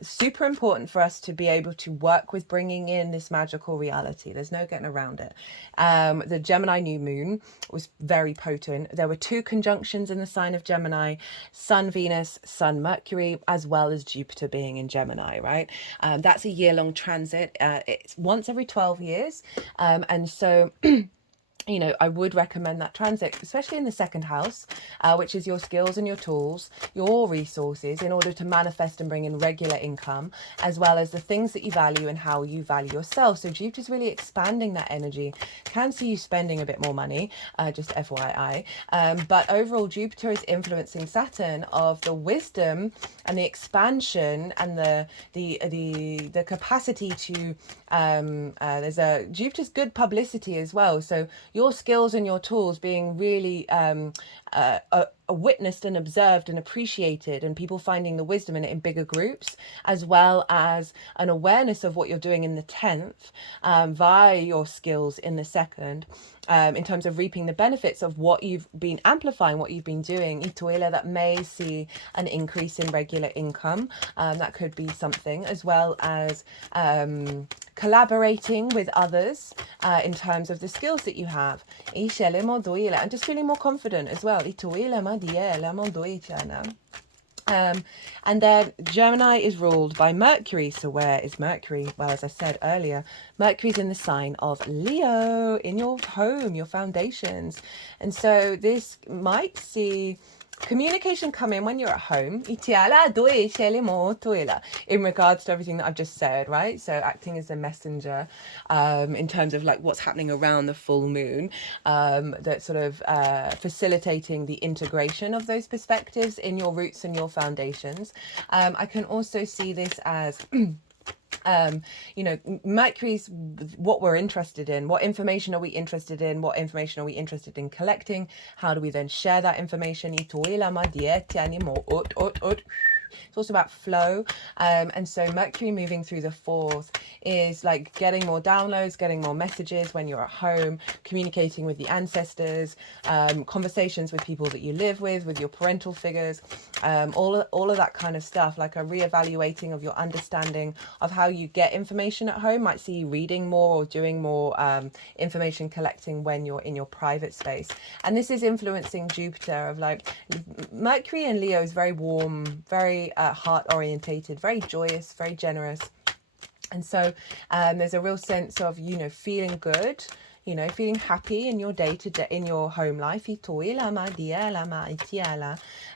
super important for us to be able to work with bringing in this magical reality. There's no getting around it. The Gemini new moon was very potent. There were 2 conjunctions in the sign of Gemini, Sun Venus, Sun Mercury, as well as Jupiter being in Gemini, right? That's a year-long transit. It's once every 12 years. And so you know, I would recommend that transit, especially in the second house, which is your skills and your tools, your resources, in order to manifest and bring in regular income, as well as the things that you value and how you value yourself. So Jupiter's really expanding that energy. Can see you spending a bit more money, just FYI. But overall, Jupiter is influencing Saturn of the wisdom and the expansion and the capacity to there's a Jupiter's good publicity as well. So your skills and your tools being really witnessed and observed and appreciated, and people finding the wisdom in it in bigger groups, as well as an awareness of what you're doing in the 10th via your skills in the second, in terms of reaping the benefits of what you've been amplifying, what you've been doing. Ituela, that may see an increase in regular income. That could be something, as well as collaborating with others in terms of the skills that you have. And just feeling more confident as well. And then Gemini is ruled by Mercury. So where is Mercury? Well, as I said earlier, Mercury's in the sign of Leo, in your home, your foundations. And so this might see communication come in when you're at home, in regards to everything that I've just said, right? So acting as a messenger in terms of like what's happening around the full moon, that sort of facilitating the integration of those perspectives in your roots and your foundations. I can also see this as you know, Mercury's what we're interested in. What information are we interested in? What information are we interested in collecting? How do we then share that information? It's also about flow. And so Mercury moving through the fourth is like getting more downloads, getting more messages when you're at home, communicating with the ancestors, conversations with people that you live with your parental figures, all of that kind of stuff, like a reevaluating of your understanding of how you get information at home. Might see you reading more or doing more information collecting when you're in your private space. And this is influencing Jupiter of like Mercury and Leo is very warm, very heart orientated, very joyous, very generous. And so there's a real sense of, you know, feeling good, you know, feeling happy in your day to day, in your home life.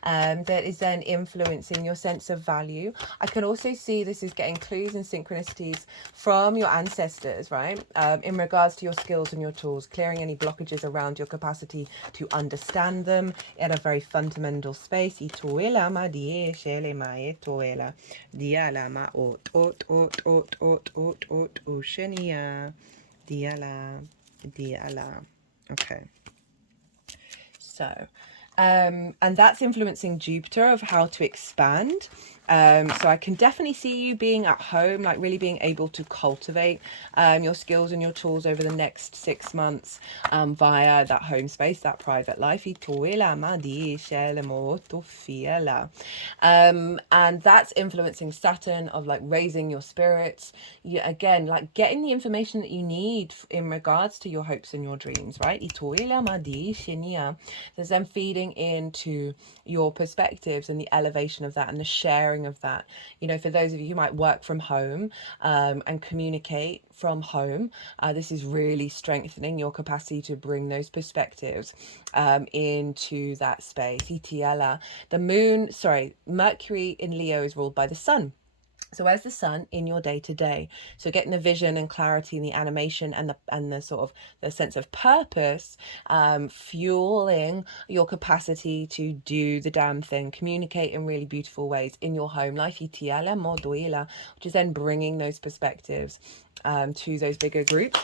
That is then influencing your sense of value. I can also see this is getting clues and synchronicities from your ancestors, right? In regards to your skills and your tools, clearing any blockages around your capacity to understand them at a very fundamental space. Okay. So, and that's influencing Jupiter of how to expand. So I can definitely see you being at home, like really being able to cultivate your skills and your tools over the next 6 months via that home space, that private life. And that's influencing Saturn of like raising your spirits. Again, like getting the information that you need in regards to your hopes and your dreams, right? There's them feeding into your perspectives and the elevation of that and the sharing of that. You know, for those of you who might work from home and communicate from home, this is really strengthening your capacity to bring those perspectives into that space. Mercury in Leo is ruled by the sun. So where's the sun in your day to day? So getting the vision and clarity and the animation and the sort of the sense of purpose, fueling your capacity to do the damn thing, communicate in really beautiful ways in your home life, which is then bringing those perspectives to those bigger groups.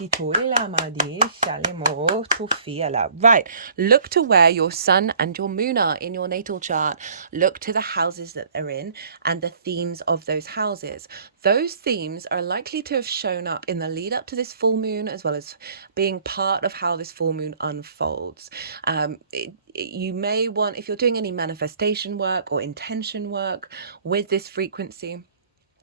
Right. Look to where your sun and your moon are in your natal chart. Look to the houses that they're in and the themes of those houses. Those themes are likely to have shown up in the lead up to this full moon, as well as being part of how this full moon unfolds. You may want, if you're doing any manifestation work or intention work with this frequency,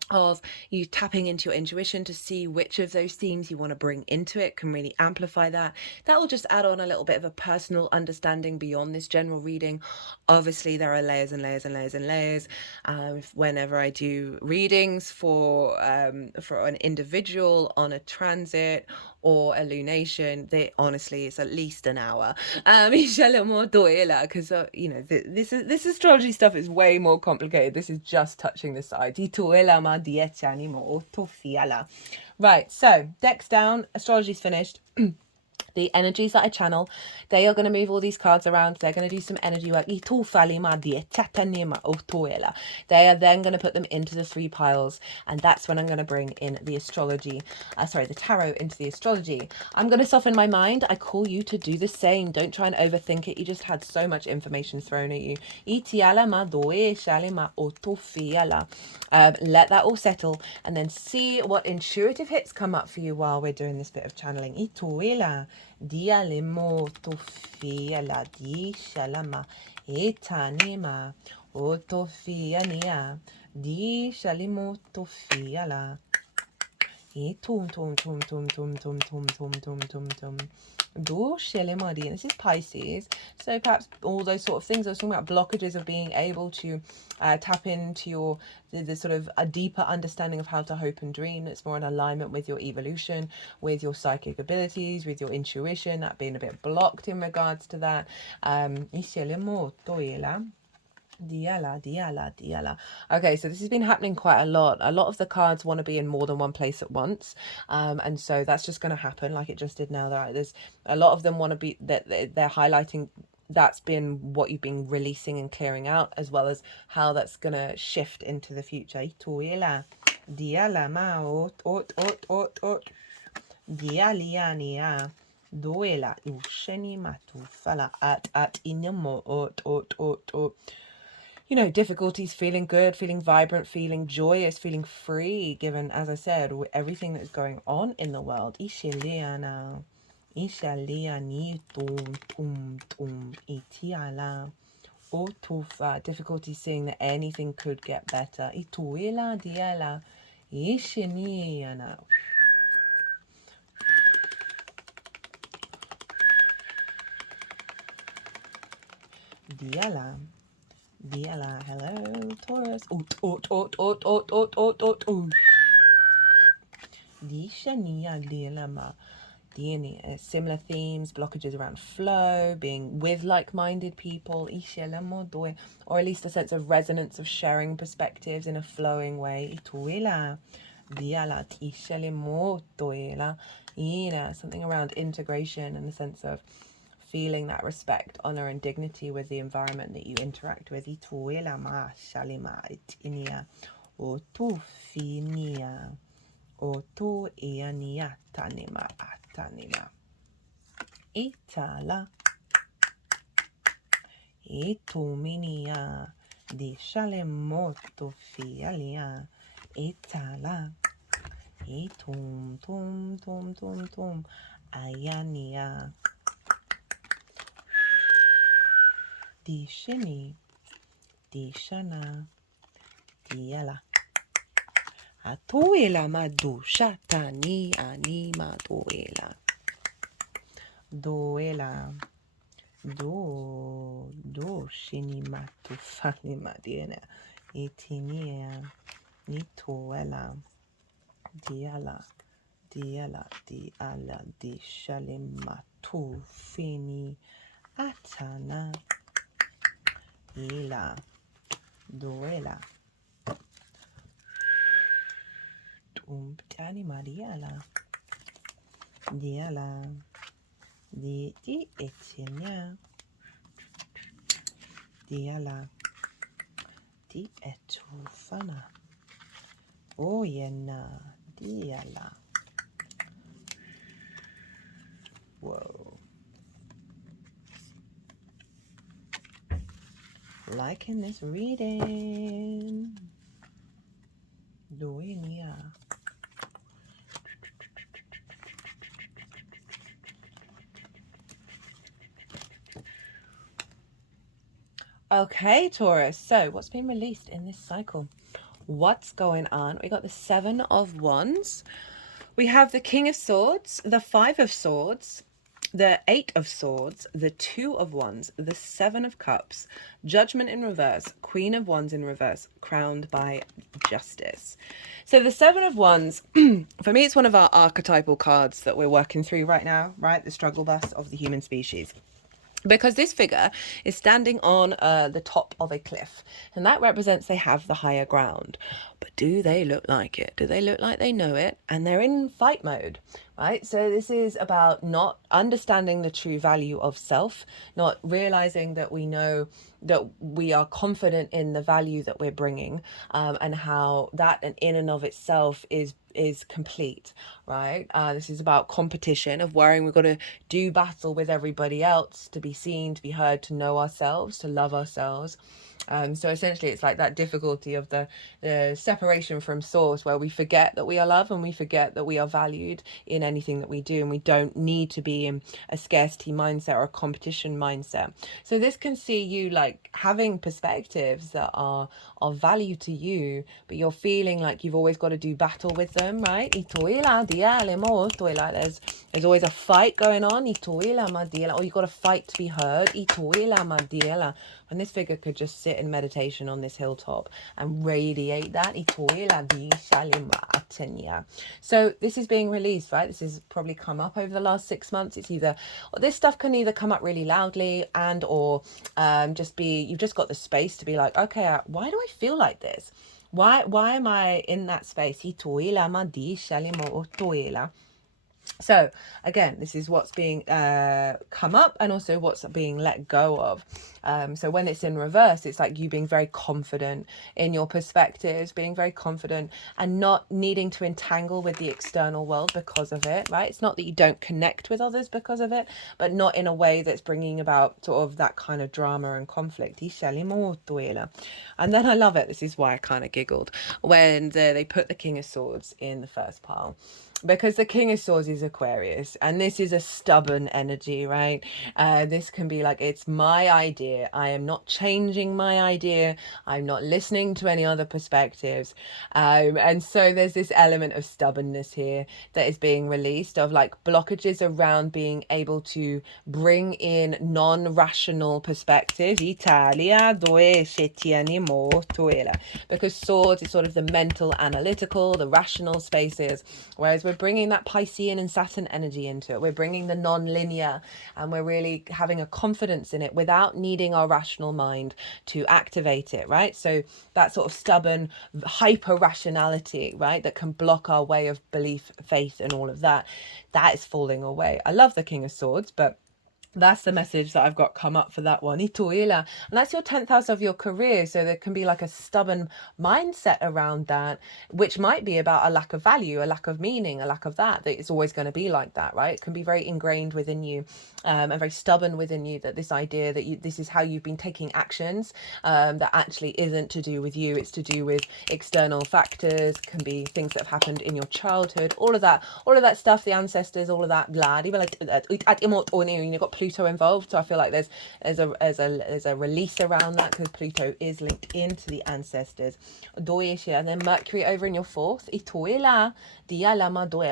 of you tapping into your intuition to see which of those themes you want to bring into it, can really amplify that. That will just add on a little bit of a personal understanding beyond this general reading. Obviously, there are layers and layers and layers and layers. Whenever I do readings for an individual on a transit or a lunation, honestly it's at least an hour. Because you know, this astrology stuff is way more complicated. This is just touching the side. Right, so deck's down, astrology's finished. The energies that I channel, they are going to move all these cards around. They're going to do some energy work. They are then going to put them into the 3 piles, and that's when I'm going to bring in the astrology, the tarot into the astrology. I'm going to soften my mind. I call you to do the same. Don't try and overthink it. You just had so much information thrown at you. Let that all settle, and then see what intuitive hits come up for you while we're doing this bit of channeling. Dia limo tofia la di shalama etanima o tofia nia di shalimo tofia la e tum tum tum tum tum tum tum tum tum tum tum do shalimadi. This is Pisces, so perhaps all those sort of things I was talking about, blockages of being able to tap into the sort of a deeper understanding of how to hope and dream that's more in alignment with your evolution, with your psychic abilities, with your intuition, that being a bit blocked in regards to that. Okay, so this has been happening quite a lot. A lot of the cards want to be in more than one place at once, and so that's just going to happen like it just did now. There's a lot of them want to be that they're highlighting that's been what you've been releasing and clearing out, as well as how that's going to shift into the future. You know, difficulties, feeling good, feeling vibrant, feeling joyous, feeling free, given, as I said, everything that's going on in the world. Difficulty seeing that anything could get better. Diala, hello, Taurus. Similar themes, blockages around flow, being with like-minded people, or at least a sense of resonance of sharing perspectives in a flowing way. Something around integration and the sense of feeling that respect, honor, and dignity with the environment that you interact with. Itala ituminia di shalemoto fialia itala itum tum tum tum tum ayania di shini di shana diala atuela madusha tani anima doela do shini matufani madiena itinia nitoela diala di shalimatu fini atana ila doela tani mariala diala di etinia diala di etufana oyena diala. Whoa. Liking this reading. Doinia. Okay, Taurus, so what's been released in this cycle? What's going on? We got the 7 of Wands. We have the King of Swords, the 5 of Swords, The Eight of Swords, the Two of Wands, the Seven of Cups, Judgment in reverse, Queen of Wands in reverse, crowned by Justice. So the Seven of Wands, for me, it's one of our archetypal cards that we're working through right now, right? The struggle bus of the human species. Because this figure is standing on the top of a cliff, and that represents they have the higher ground. But do they look like it? Do they look like they know it? And they're in fight mode, right? So this is about not understanding the true value of self, not realizing that we know that we are confident in the value that we're bringing, and how that in and of itself is complete, right? This is about competition, of worrying we've got to do battle with everybody else to be seen, to be heard, to know ourselves, to love ourselves. So essentially it's like that difficulty of the separation from source, where we forget that we are loved and we forget that we are valued in anything that we do, and we don't need to be in a scarcity mindset or a competition mindset. So this can see you like having perspectives that are of value to you, but you're feeling like you've always got to do battle with them, right? There's always a fight going on, or you've got to fight to be heard. When this figure could just sit in meditation on this hilltop and radiate that. So this is being released, right? This has probably come up over the last 6 months. It's either, this stuff can either come up really loudly and or just be, you've just got the space to be like, okay, why do I feel like this? Why am I in that space? So again, this is what's being come up, and also what's being let go of. So when it's in reverse, it's like you being very confident in your perspectives, being very confident and not needing to entangle with the external world because of it, right? It's not that you don't connect with others because of it, but not in a way that's bringing about sort of that kind of drama and conflict. And then I love it. This is why I kind of giggled when they put the King of Swords in the first pile. Because the King of Swords is Aquarius, and this is a stubborn energy, right? This can be like, it's my idea. I am not changing my idea. I'm not listening to any other perspectives. And so there's this element of stubbornness here that is being released, of like blockages around being able to bring in non-rational perspectives. Because swords is sort of the mental, analytical, the rational spaces, whereas we're bringing that Piscean and Saturn energy into it. We're bringing the non-linear, and we're really having a confidence in it without needing our rational mind to activate it, right? So that sort of stubborn hyper rationality, right, that can block our way of belief, faith, and all of that, that is falling away. I love the King of Swords, but that's the message that I've got come up for that one. And that's your 10th house of your career. So there can be like a stubborn mindset around that, which might be about a lack of value, a lack of meaning, a lack of that it's always going to be like that, right? It can be very ingrained within you, and very stubborn within you, that this idea that this is how you've been taking actions, that actually isn't to do with you. It's to do with external factors, can be things that have happened in your childhood, all of that stuff, the ancestors, all of that, you've got Pluto involved, so I feel like there's a release around that, because Pluto is linked into the ancestors. And then Mercury over in your fourth, of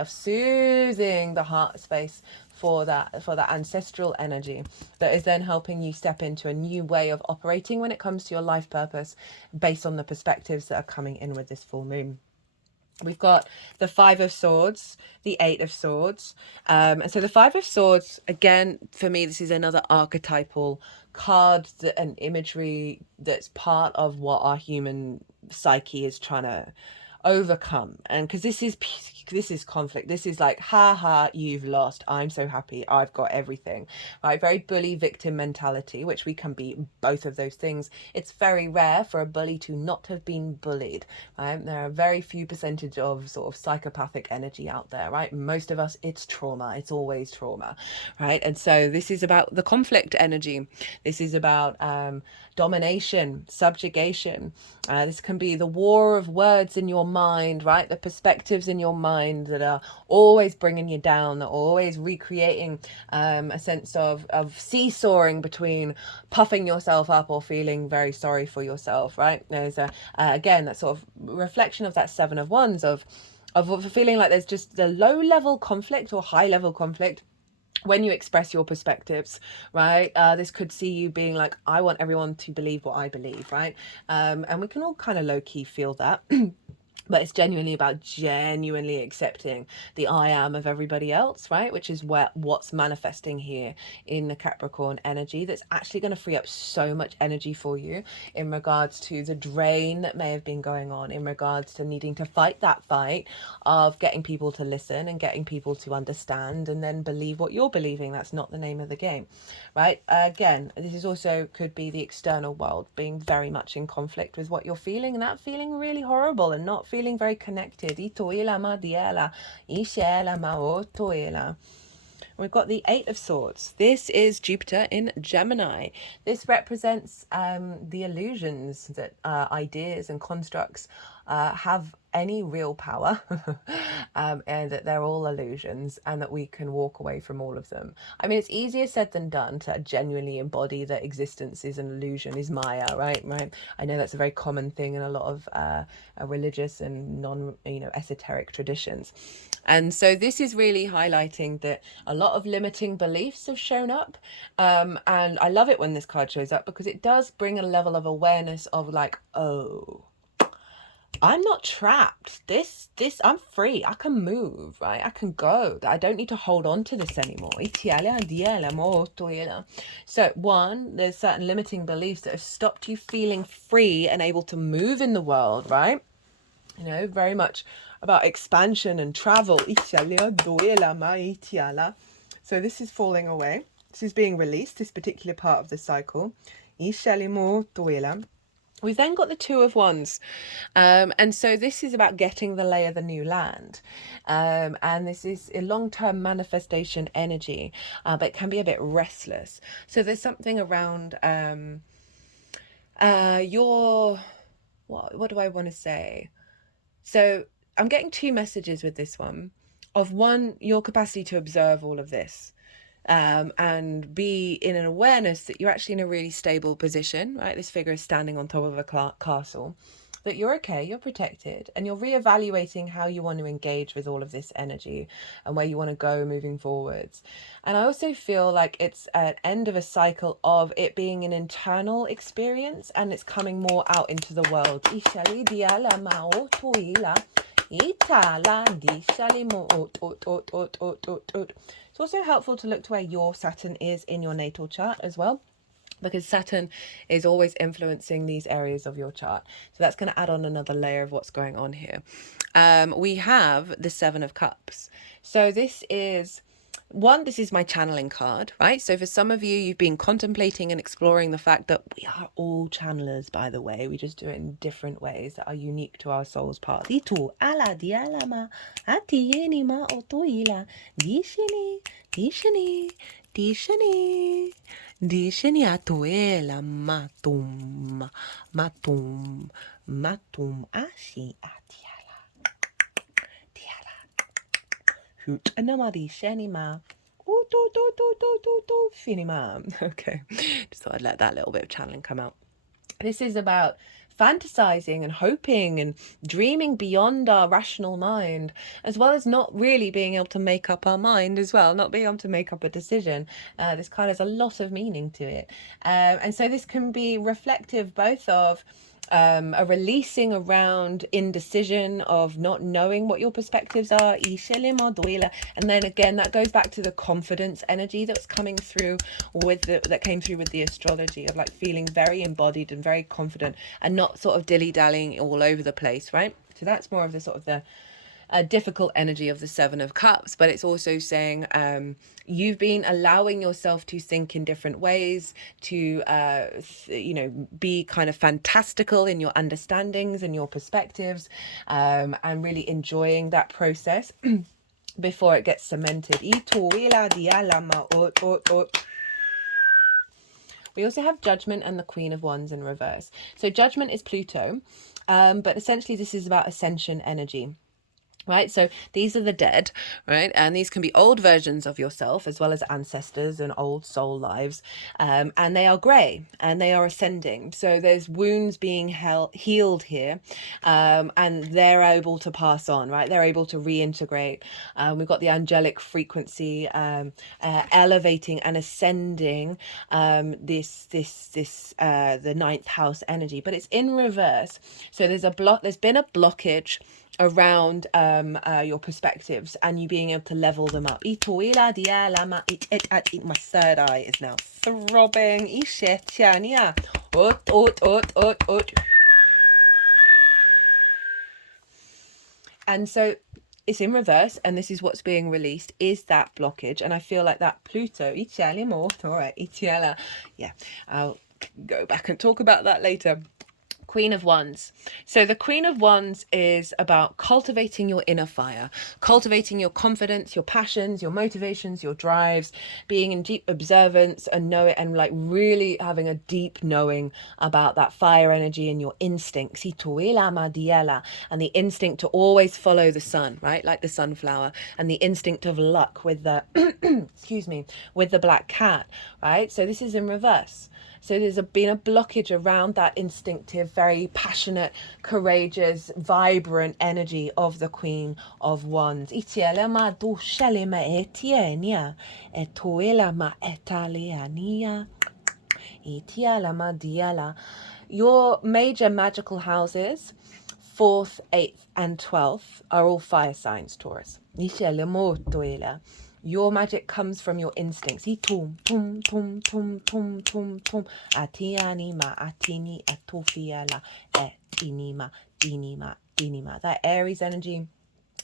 soothing the heart space for that ancestral energy that is then helping you step into a new way of operating when it comes to your life purpose, based on the perspectives that are coming in with this full moon. We've got the Five of Swords, the Eight of Swords. And so the Five of Swords, again, for me, this is another archetypal card and imagery that's part of what our human psyche is trying to overcome. And because this is conflict, this is like, ha, you've lost, I'm so happy, I've got everything, right? Very bully victim mentality, which we can be both of those things. It's very rare for a bully to not have been bullied, right? There are very few percentage of sort of psychopathic energy out there, right? Most of us, it's trauma, it's always trauma, right? And so this is about the conflict energy. This is about domination, subjugation. This can be the war of words in your mind, right? The perspectives in your mind that are always bringing you down, that are always recreating a sense of seesawing between puffing yourself up or feeling very sorry for yourself, right? There's again, that sort of reflection of that Seven of Wands of feeling like there's just the low level conflict or high level conflict, when you express your perspectives, right? This could see you being like, I want everyone to believe what I believe, right? And we can all kind of low-key feel that. But it's genuinely about genuinely accepting the I am of everybody else, right? Which is what's manifesting here in the Capricorn energy, that's actually going to free up so much energy for you in regards to the drain that may have been going on, in regards to needing to fight that fight of getting people to listen and getting people to understand and then believe what you're believing. That's not the name of the game, right? Again, this is also could be the external world being very much in conflict with what you're feeling, and that feeling really horrible and not feeling very connected. We've got the Eight of Swords. This is Jupiter in Gemini. This represents the illusions that ideas and constructs have any real power, and that they're all illusions, and that we can walk away from all of them. I mean, it's easier said than done to genuinely embody that existence is an illusion, is Maya, right? I know that's a very common thing in a lot of religious and esoteric traditions. And so this is really highlighting that a lot of limiting beliefs have shown up. And I love it when this card shows up, because it does bring a level of awareness of like, oh, I'm not trapped. This I'm free. I can move, right? I can go. I don't need to hold on to this anymore. So one, there's certain limiting beliefs that have stopped you feeling free and able to move in the world, right? Very much about expansion and travel. So this is falling away. This is being released, this particular part of the cycle. We've then got the Two of Wands. And so this is about getting the lay of the new land. And this is a long-term manifestation energy, but it can be a bit restless. So there's something around what do I want to say? So I'm getting two messages with this one. Of one, your capacity to observe all of this. And be in an awareness that you're actually in a really stable position, right? This figure is standing on top of a castle, that you're okay, you're protected, and you're reevaluating how you want to engage with all of this energy and where you want to go moving forwards. And I also feel like it's an end of a cycle of it being an internal experience, and it's coming more out into the world. It's also helpful to look to where your Saturn is in your natal chart as well, because Saturn is always influencing these areas of your chart. So that's going to add on another layer of what's going on here. We have the Seven of Cups. So this is my channeling card, right? So for some of you, you've been contemplating and exploring the fact that we are all channelers, by the way. We just do it in different ways that are unique to our soul's path. Okay, just thought I'd let that little bit of channeling come out. This is about fantasizing and hoping and dreaming beyond our rational mind, as well as not really being able to make up our mind as well, not being able to make up a decision. This card has a lot of meaning to it. And so this can be reflective both of a releasing around indecision, of not knowing what your perspectives are, and then again that goes back to the confidence energy that's coming through that came through with the astrology, of like feeling very embodied and very confident and not sort of dilly-dallying all over the place, right? So that's more of the sort of the difficult energy of the Seven of Cups, but it's also saying you've been allowing yourself to think in different ways, to be kind of fantastical in your understandings and your perspectives, and really enjoying that process before it gets cemented. We also have Judgment and the Queen of Wands in reverse. So Judgment is Pluto, but essentially this is about ascension energy. right? So these are the dead, right? And these can be old versions of yourself as well as ancestors and old soul lives. And they are grey and they are ascending. So there's wounds being healed here, and they're able to pass on, right? They're able to reintegrate. We've got the angelic frequency elevating and ascending the ninth house energy, but it's in reverse. So there's been a blockage around your perspectives and you being able to level them up. My third eye is now throbbing. And so it's in reverse, and this is what's being released, is that blockage. And I feel like that Pluto, yeah, I'll go back and talk about that later. Queen of Wands. So the Queen of Wands is about cultivating your inner fire, cultivating your confidence, your passions, your motivations, your drives, being in deep observance and like really having a deep knowing about that fire energy and your instincts. And the instinct to always follow the sun, right? Like the sunflower, and the instinct of luck with the excuse me, with the black cat, right? So this is in reverse. So there's been a blockage around that instinctive, very passionate, courageous, vibrant energy of the Queen of Wands. Your major magical houses, 4th, 8th, and 12th, are all fire signs, Taurus. Your magic comes from your instincts. That Aries energy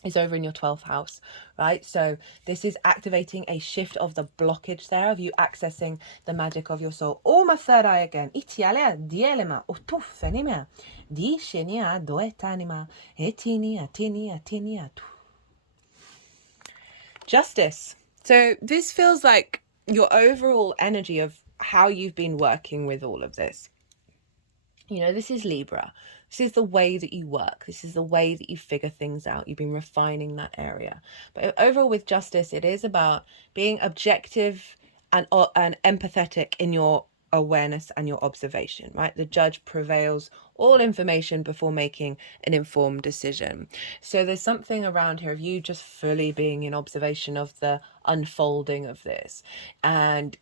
is over in your 12th house, right? So this is activating a shift of the blockage there, of you accessing the magic of your soul. Oh, my third eye again. Justice. So this feels like your overall energy of how you've been working with all of this. This is Libra. This is the way that you work. This is the way that you figure things out. You've been refining that area. But overall with justice, it is about being objective and empathetic in your awareness and your observation, right? The judge prevails all information before making an informed decision. So there's something around here of you just fully being in observation of the unfolding of this, and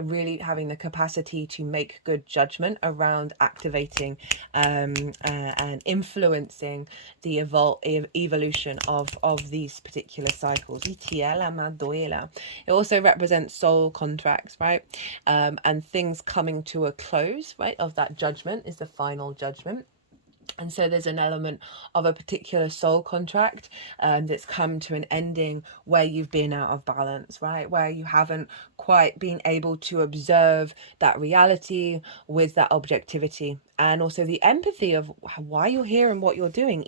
really having the capacity to make good judgment around activating and influencing the evolution of these particular cycles. It also represents soul contracts, right? And things coming to a close, right? Of that judgment is the final judgment. And so there's an element of a particular soul contract that's come to an ending where you've been out of balance, right? Where you haven't quite been able to observe that reality with that objectivity, and also the empathy of why you're here and what you're doing.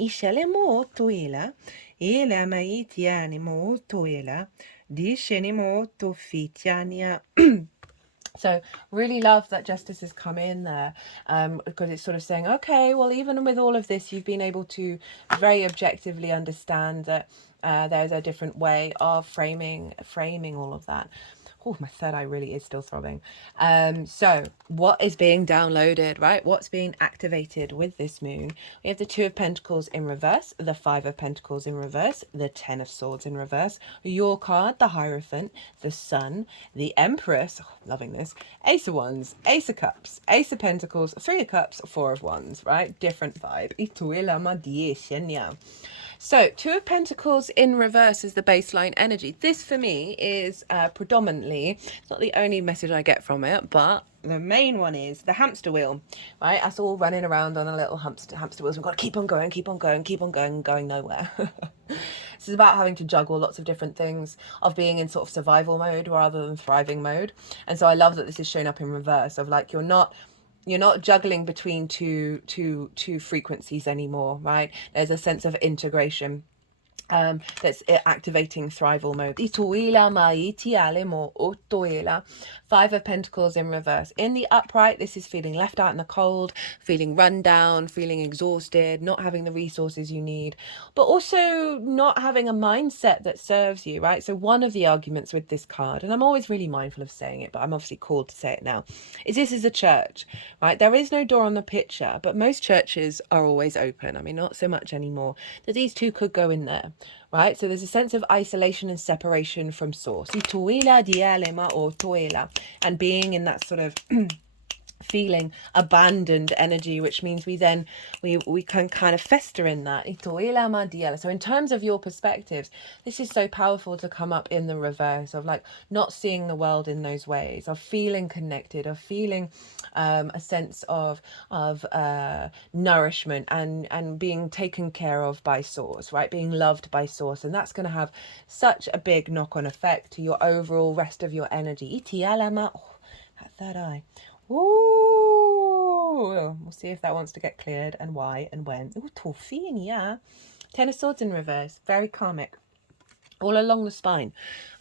So really love that justice has come in there, because it's sort of saying, okay, well, even with all of this, you've been able to very objectively understand that there's a different way of framing all of that. Oh, my third eye really is still throbbing. So what is being downloaded, right? What's being activated with this moon? We have the 2 of Pentacles in reverse, the 5 of Pentacles in reverse, the 10 of Swords in reverse, your card, the Hierophant, the Sun, the Empress, loving this, Ace of Wands, Ace of Cups, Ace of Pentacles, 3 of Cups, 4 of Wands, right? Different vibe. So 2 of Pentacles in reverse is the baseline energy. This for me is predominantly, it's not the only message I get from it, but the main one is the hamster wheel, right? Us all running around on a little hamster wheels. We've got to keep on going, going nowhere. This is about having to juggle lots of different things, of being in sort of survival mode rather than thriving mode. And so I love that this is shown up in reverse, of like you're not juggling between two frequencies anymore, right? There's a sense of integration. that's activating thrival mode. Five of Pentacles in reverse. In the upright, this is feeling left out in the cold, feeling run down, feeling exhausted, not having the resources you need, but also not having a mindset that serves you, right? So one of the arguments with this card, and I'm always really mindful of saying it, but I'm obviously called to say it now, is this is a church, right? There is no door on the picture, but most churches are always open. I mean, not so much anymore, that these two could go in there. Right, so there's a sense of isolation and separation from source, and being in that sort of feeling abandoned energy, which means we can kind of fester in that. So in terms of your perspectives, this is so powerful to come up in the reverse of like not seeing the world in those ways, of feeling connected, of feeling a sense of nourishment and being taken care of by source, right? Being loved by source. And that's going to have such a big knock-on effect to your overall rest of your energy. Oh, that third eye. Ooh, we'll see if that wants to get cleared and why and when. Ooh, Torfin, yeah. Ten of Swords in reverse, very karmic. All along the spine.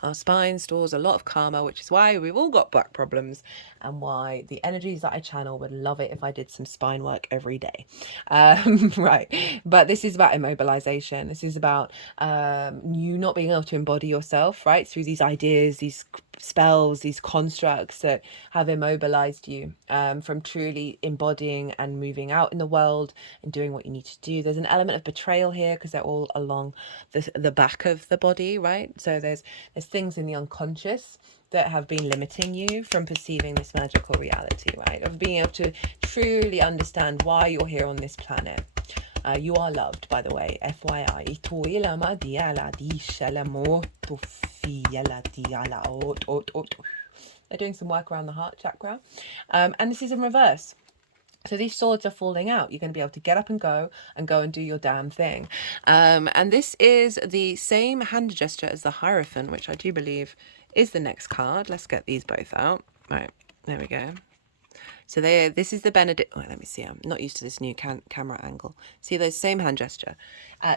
Our spine stores a lot of karma, which is why we've all got back problems and why the energies that I channel would love it if I did some spine work every day. Right. But this is about immobilization. This is about you not being able to embody yourself, right? Through these ideas, these spells, these constructs that have immobilized you from truly embodying and moving out in the world and doing what you need to do. There's an element of betrayal here because they're all along the back of the body, right? So there's things in the unconscious that have been limiting you from perceiving this magical reality, right? Of being able to truly understand why you're here on this planet. You are loved, by the way, FYI. They're doing some work around the heart chakra. And this is in reverse. So these swords are falling out. You're going to be able to get up and go and do your damn thing. And this is the same hand gesture as the Hierophant, which I do believe is the next card. Let's get these both out. Right, there we go. So this is the Benedict. Oh, let me see. I'm not used to this new camera angle. See those same hand gesture.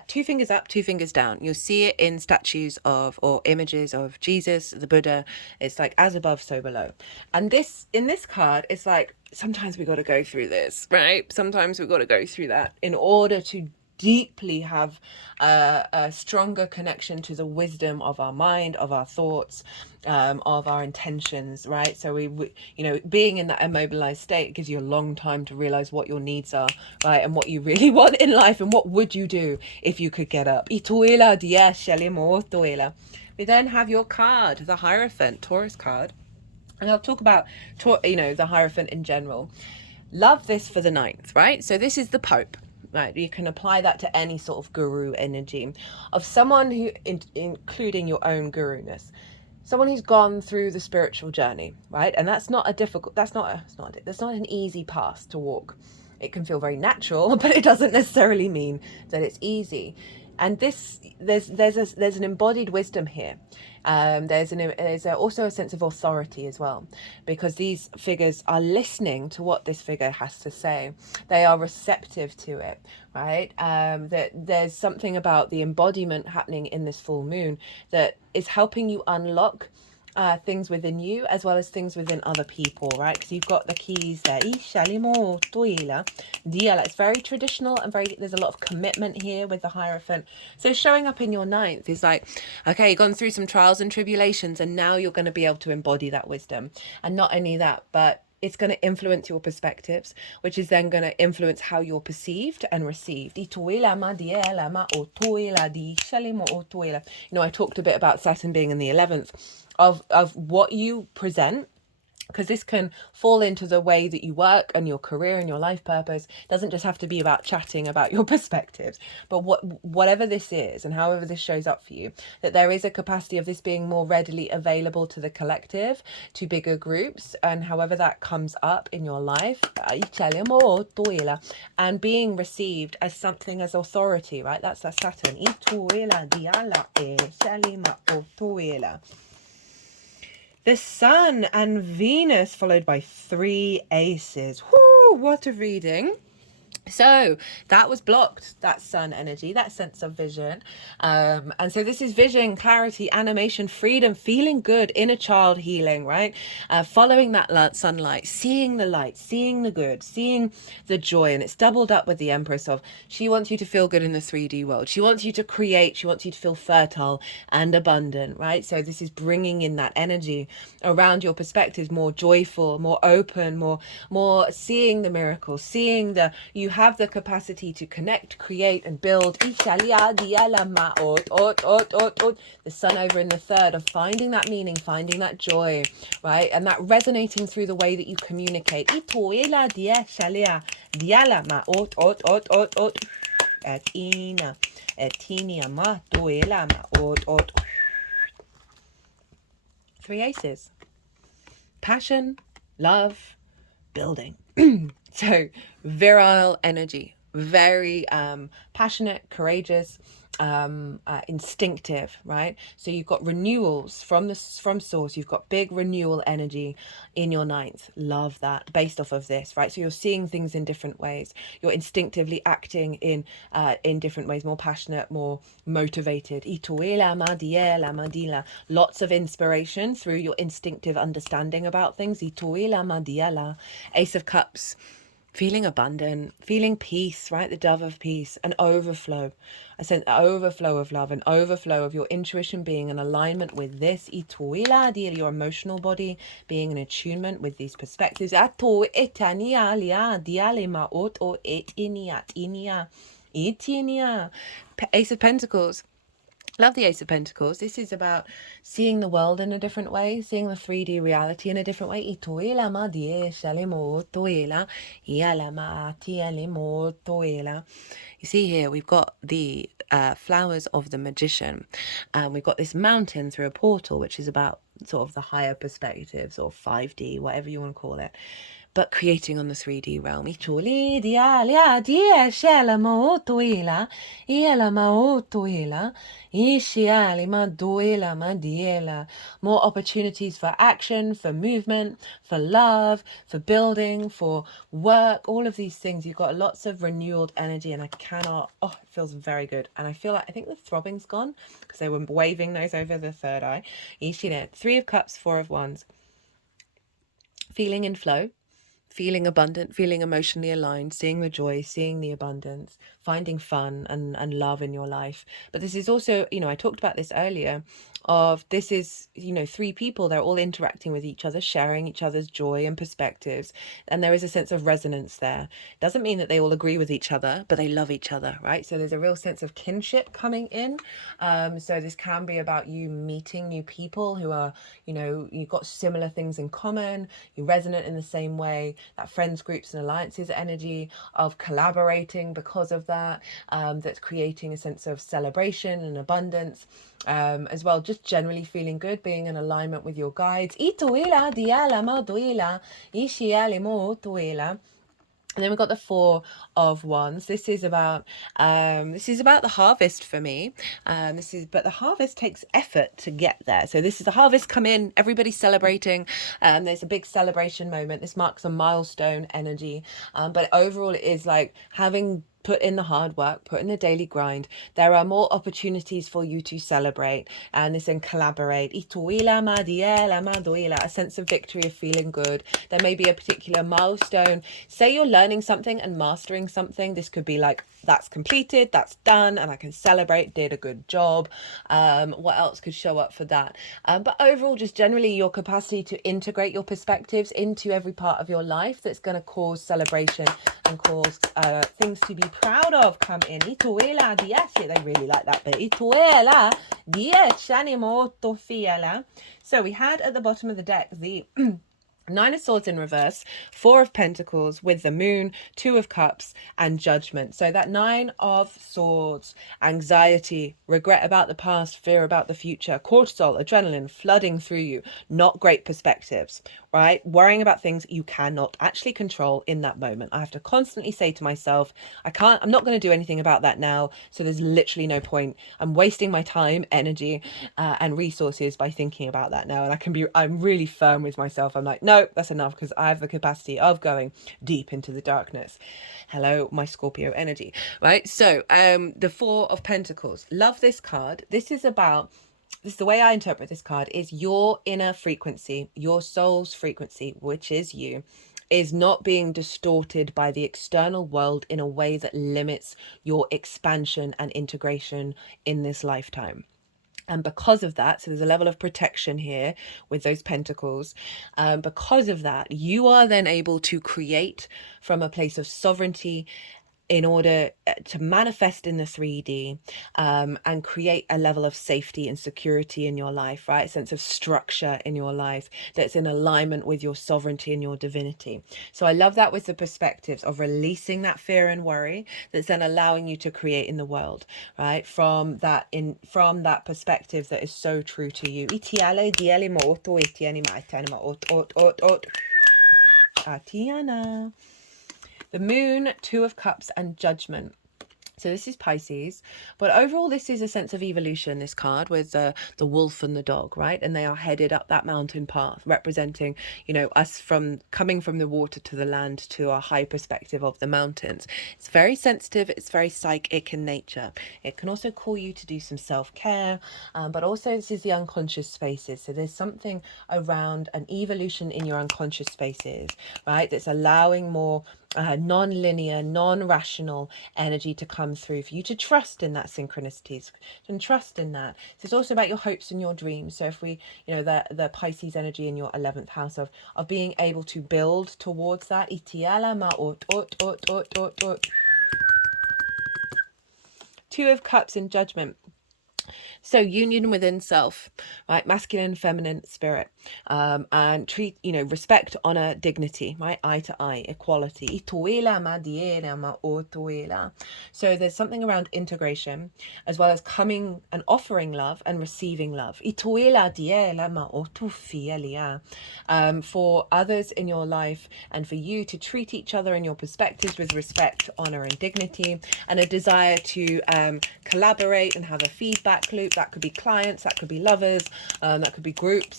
2 fingers up, 2 fingers down. You'll see it in statues of or images of Jesus, the Buddha. It's like as above, so below. And this in this card, it's like sometimes we got to go through this, right? Sometimes we've got to go through that in order to deeply have a stronger connection to the wisdom of our mind, of our thoughts, of our intentions, right? So we you know, being in that immobilized state gives you a long time to realize what your needs are, right? And what you really want in life, and what would you do if you could get up. We then have your card, the Hierophant, Taurus card. And I'll talk about, you know, the Hierophant in general. Love this for the 9th, right? So this is the Pope. Right, you can apply that to any sort of guru energy of someone who, including your own guru-ness, someone who's gone through the spiritual journey, right? And that's not a difficult, that's not an easy path to walk. It can feel very natural, but it doesn't necessarily mean that it's easy. And this, there's an embodied wisdom here. There's also a sense of authority as well, because these figures are listening to what this figure has to say. They are receptive to it, right? That there's something about the embodiment happening in this full moon that is helping you unlock things within you as well as things within other people, right? Because you've got the keys there. It's very traditional and there's a lot of commitment here with the Hierophant. So showing up in your 9th is like, okay, you've gone through some trials and tribulations and now you're going to be able to embody that wisdom. And not only that, but it's going to influence your perspectives, which is then going to influence how you're perceived and received. You know, I talked a bit about Saturn being in the 11th, of what you present, because this can fall into the way that you work and your career and your life purpose. It doesn't just have to be about chatting about your perspectives, but whatever this is and however this shows up for you, that there is a capacity of this being more readily available to the collective, to bigger groups, and however that comes up in your life, and being received as something as authority, right? That's that Saturn. The Sun and Venus, followed by 3 aces. Whoo, what a reading. So that was blocked, that sun energy, that sense of vision. And so this is vision, clarity, animation, freedom, feeling good, inner child healing, right? Following that sunlight, seeing the light, seeing the good, seeing the joy. And it's doubled up with the Empress of, she wants you to feel good in the 3D world. She wants you to create. She wants you to feel fertile and abundant, right? So this is bringing in that energy around your perspectives, more joyful, more open, more seeing the miracles, seeing you have the capacity to connect, create, and build. The sun over in the third of finding that meaning, finding that joy, right? And that resonating through the way that you communicate. Three aces. Passion, love, building. So virile energy, very passionate, courageous, instinctive, right? So you've got renewals from source. You've got big renewal energy in your ninth. Love that, based off of this, right? So you're seeing things in different ways. You're instinctively acting in different ways, more passionate, more motivated. Lots of inspiration through your instinctive understanding about things. Ace of Cups. Feeling abundant, feeling peace, right? The dove of peace, an overflow. I sense an overflow of love, an overflow of your intuition being in alignment with this. Your emotional body being in attunement with these perspectives. Ace of Pentacles. Love the Ace of Pentacles. This is about seeing the world in a different way, seeing the 3D reality in a different way. You see here, we've got the flowers of the magician. We've got this mountain through a portal, which is about sort of the higher perspectives, or 5D, whatever you want to call it, but creating on the 3D realm. More opportunities for action, for movement, for love, for building, for work, all of these things. You've got lots of renewed energy, and it feels very good. And I think the throbbing's gone because they were waving those over the third eye. Three of Cups, Four of Wands. Feeling in flow, feeling abundant, feeling emotionally aligned, seeing the joy, seeing the abundance, finding fun and love in your life. But this is also, I talked about this earlier, this is, three people, they're all interacting with each other, sharing each other's joy and perspectives. And there is a sense of resonance there. Doesn't mean that they all agree with each other, but they love each other, right? So there's a real sense of kinship coming in. So this can be about you meeting new people who are, you've got similar things in common, you resonate in the same way. That friends, groups, and alliances energy of collaborating because of that, that's creating a sense of celebration and abundance, as well. Just generally feeling good, being in alignment with your guides. And then we've got the Four of Wands. This is about the harvest for me. But the harvest takes effort to get there. So this is the harvest come in, everybody's celebrating. There's a big celebration moment. This marks a milestone energy. But overall, it is like having put in the hard work, put in the daily grind. There are more opportunities for you to celebrate and this and collaborate. A sense of victory, of feeling good. There may be a particular milestone. Say you're learning something and mastering something. This could be like, that's completed, that's done, and I can celebrate, did a good job. What else could show up for that? But overall, just generally your capacity to integrate your perspectives into every part of your life that's going to cause celebration and cause things to be proud of come in. They really like that bit. So we had at the bottom of the deck the Nine of Swords in reverse, Four of Pentacles with the Moon, Two of Cups, and Judgment. So that Nine of Swords, anxiety, regret about the past, fear about the future, cortisol, adrenaline flooding through you, not great perspectives, right? Worrying about things you cannot actually control in that moment. I have to constantly say to myself, I'm not going to do anything about that now. So there's literally no point. I'm wasting my time, energy, and resources by thinking about that now. And I'm really firm with myself. I'm like, no, no, that's enough, because I have the capacity of going deep into the darkness. Hello, my Scorpio energy, right? So the Four of Pentacles. Love this card. This is the way I interpret this card is your inner frequency, your soul's frequency, which is you, is not being distorted by the external world in a way that limits your expansion and integration in this lifetime. And because of that, so there's a level of protection here with those pentacles. Because of that, you are then able to create from a place of sovereignty in order to manifest in the 3D, and create a level of safety and security in your life, right? A sense of structure in your life that's in alignment with your sovereignty and your divinity. So I love that with the perspectives of releasing that fear and worry that's then allowing you to create in the world, right? From that perspective that is so true to you. Atiana. The Moon, Two of Cups, and Judgment. So this is Pisces, but overall this is a sense of evolution, this card, with the wolf and the dog, right? And they are headed up that mountain path, representing, you know, us from coming from the water to the land to our high perspective of the mountains. It's very sensitive, it's very psychic in nature. It can also call you to do some self-care, but also this is the unconscious spaces. So there's something around an evolution in your unconscious spaces, right? That's allowing more non-linear, non-rational energy to come through for you to trust in that synchronicities and trust in that. So it's also about your hopes and your dreams. So if we, you know, the Pisces energy in your 11th house of being able to build towards that. Two of Cups in Judgment. So union within self, right? Masculine, feminine spirit, and treat, you know, respect, honor, dignity, right? Eye to eye, equality. So there's something around integration, as well as coming and offering love and receiving love. For others in your life, and for you to treat each other and your perspectives with respect, honor, and dignity, and a desire to collaborate and have a feedback loop. That could be clients, that could be lovers, that could be groups.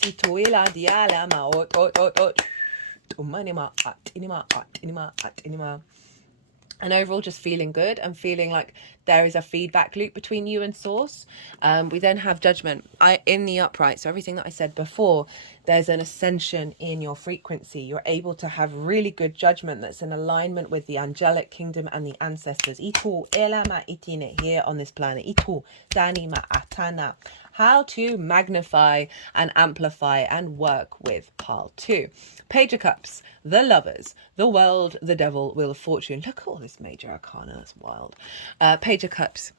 And overall just feeling good and feeling like there is a feedback loop between you and source. We then have Judgment in the upright. So everything that I said before, there's an ascension in your frequency. You're able to have really good judgment that's in alignment with the angelic kingdom and the ancestors. Here on this planet. How to magnify and amplify and work with pile 2. Page of Cups, the Lovers, the World, the Devil, Wheel of Fortune. Look at all this major arcana, that's wild. Page of Cups,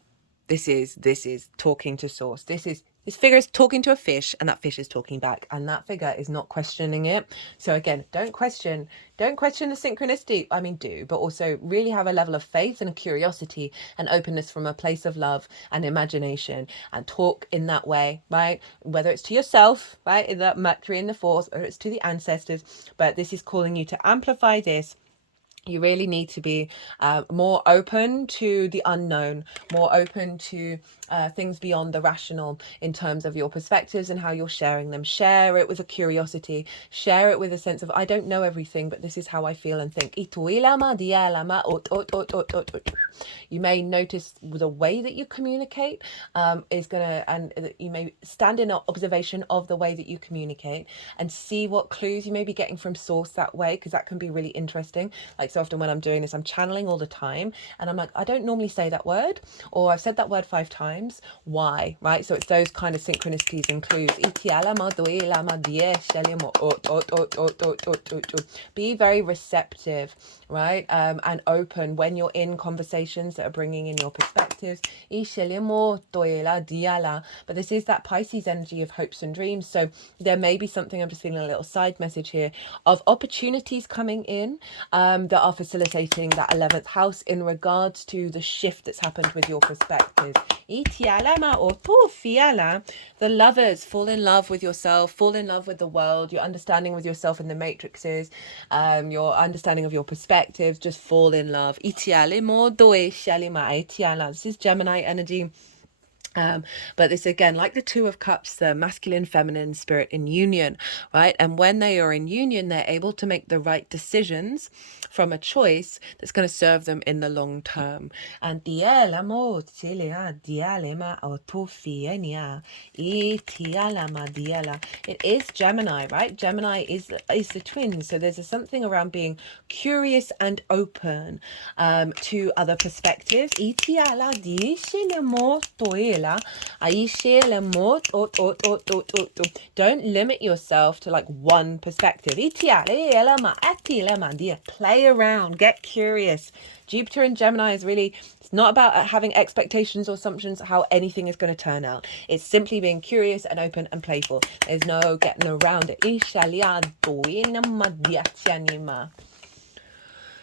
this is talking to source. This figure is talking to a fish, and that fish is talking back, and that figure is not questioning it. So again, don't question the synchronicity. I mean, do, but also really have a level of faith and a curiosity and openness from a place of love and imagination, and talk in that way, right? Whether it's to yourself, right, in the Mercury in the fourth, or it's to the ancestors, but this is calling you to amplify this. You really need to be more open to the unknown, more open to things beyond the rational in terms of your perspectives and how you're sharing them. Share it with a curiosity. Share it with a sense of, I don't know everything, but this is how I feel and think. You may notice the way that you communicate is going to, and you may stand in observation of the way that you communicate and see what clues you may be getting from source that way, because that can be really interesting. Like, so often when I'm doing this, I'm channeling all the time, and I'm like, I don't normally say that word, or I've said that word 5 times. Why? Right? So it's those kind of synchronicities and clues. Be very receptive, right? And open when you're in conversations that are bringing in your perspectives. But this is that Pisces energy of hopes and dreams. So there may be something, I'm just feeling a little side message here, of opportunities coming in that are facilitating that 11th house in regards to the shift that's happened with your perspective. The Lovers, fall in love with yourself, fall in love with the world, your understanding with yourself in the matrices, your understanding of your perspectives, just fall in love. This is Gemini energy. But this again, like the Two of Cups, the masculine, feminine spirit in union, right? And when they are in union, they're able to make the right decisions from a choice that's going to serve them in the long term. And it is Gemini, right? Gemini is the twins. So there's something around being curious and open to other perspectives. Don't limit yourself to like one perspective. Play around, get curious. Jupiter in Gemini is really, it's not about having expectations or assumptions how anything is going to turn out. It's simply being curious and open and playful. There's no getting around it.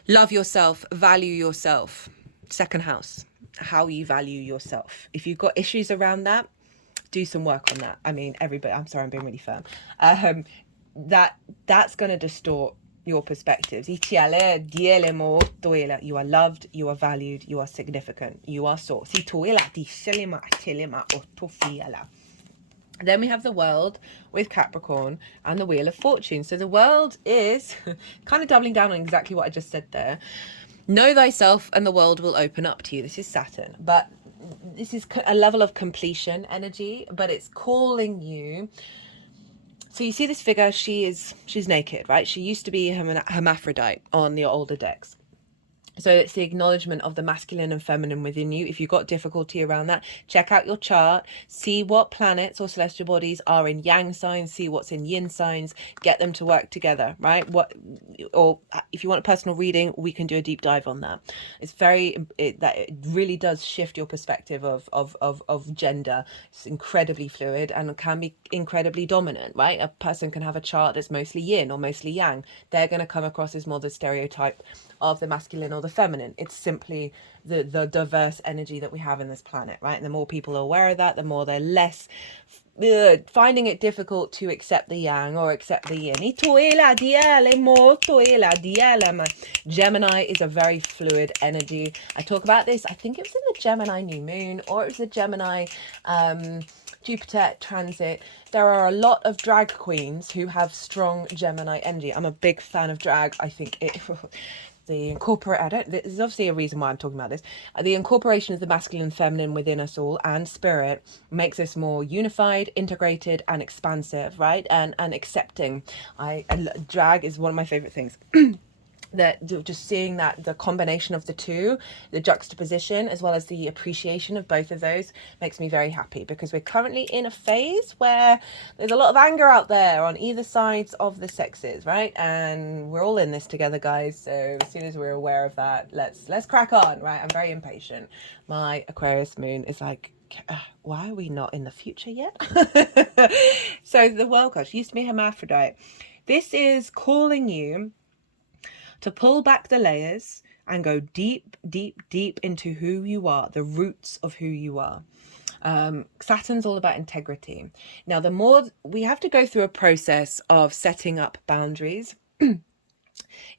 Love yourself, value yourself. Second house, how you value yourself. If you've got issues around that, do some work on that. I mean, everybody, I'm sorry, I'm being really firm. That's going to distort your perspectives. You are loved, you are valued, you are significant, you are source. Then we have the world with Capricorn and the Wheel of Fortune. So the world is kind of doubling down on exactly what I just said there. Know thyself and the world will open up to you. This is Saturn, but this is a level of completion energy, but it's calling you. So you see this figure, she's naked, right? She used to be hermaphrodite on the older decks. So it's the acknowledgement of the masculine and feminine within you. If you've got difficulty around that, check out your chart, see what planets or celestial bodies are in yang signs, see what's in yin signs, get them to work together, right? Or if you want a personal reading, we can do a deep dive on that. It's it really does shift your perspective of gender. It's incredibly fluid and can be incredibly dominant, right? A person can have a chart that's mostly yin or mostly yang. They're going to come across as more the stereotype of the masculine or the feminine. It's simply the diverse energy that we have in this planet, right? And the more people are aware of that, the more they're less finding it difficult to accept the yang or accept the yin. Gemini is a very fluid energy. I talk about this, I think it was in the Gemini new moon, or it was the Gemini Jupiter transit. There are a lot of drag queens who have strong Gemini energy. I'm a big fan of drag. I think it there's obviously a reason why I'm talking about this. The incorporation of the masculine and feminine within us all and spirit makes us more unified, integrated, and expansive, right? And accepting. Drag is one of my favorite things. That just seeing that the combination of the two, the juxtaposition as well as the appreciation of both of those makes me very happy, because we're currently in a phase where there's a lot of anger out there on either sides of the sexes, right? And we're all in this together, guys. So as soon as we're aware of that, let's crack on, right? I'm very impatient. My Aquarius moon is like, why are we not in the future yet? So the world card, she used to be hermaphrodite. This is calling you to pull back the layers and go deep, deep, deep into who you are, the roots of who you are. Saturn's all about integrity. Now, the more we have to go through a process of setting up boundaries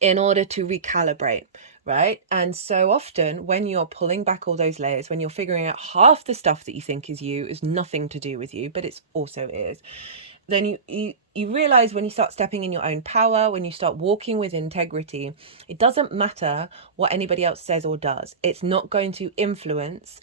in order to recalibrate, right? And so often when you're pulling back all those layers, when you're figuring out half the stuff that you think is you is nothing to do with you, but it's also is, then you realize when you start stepping in your own power, when you start walking with integrity, it doesn't matter what anybody else says or does. It's not going to influence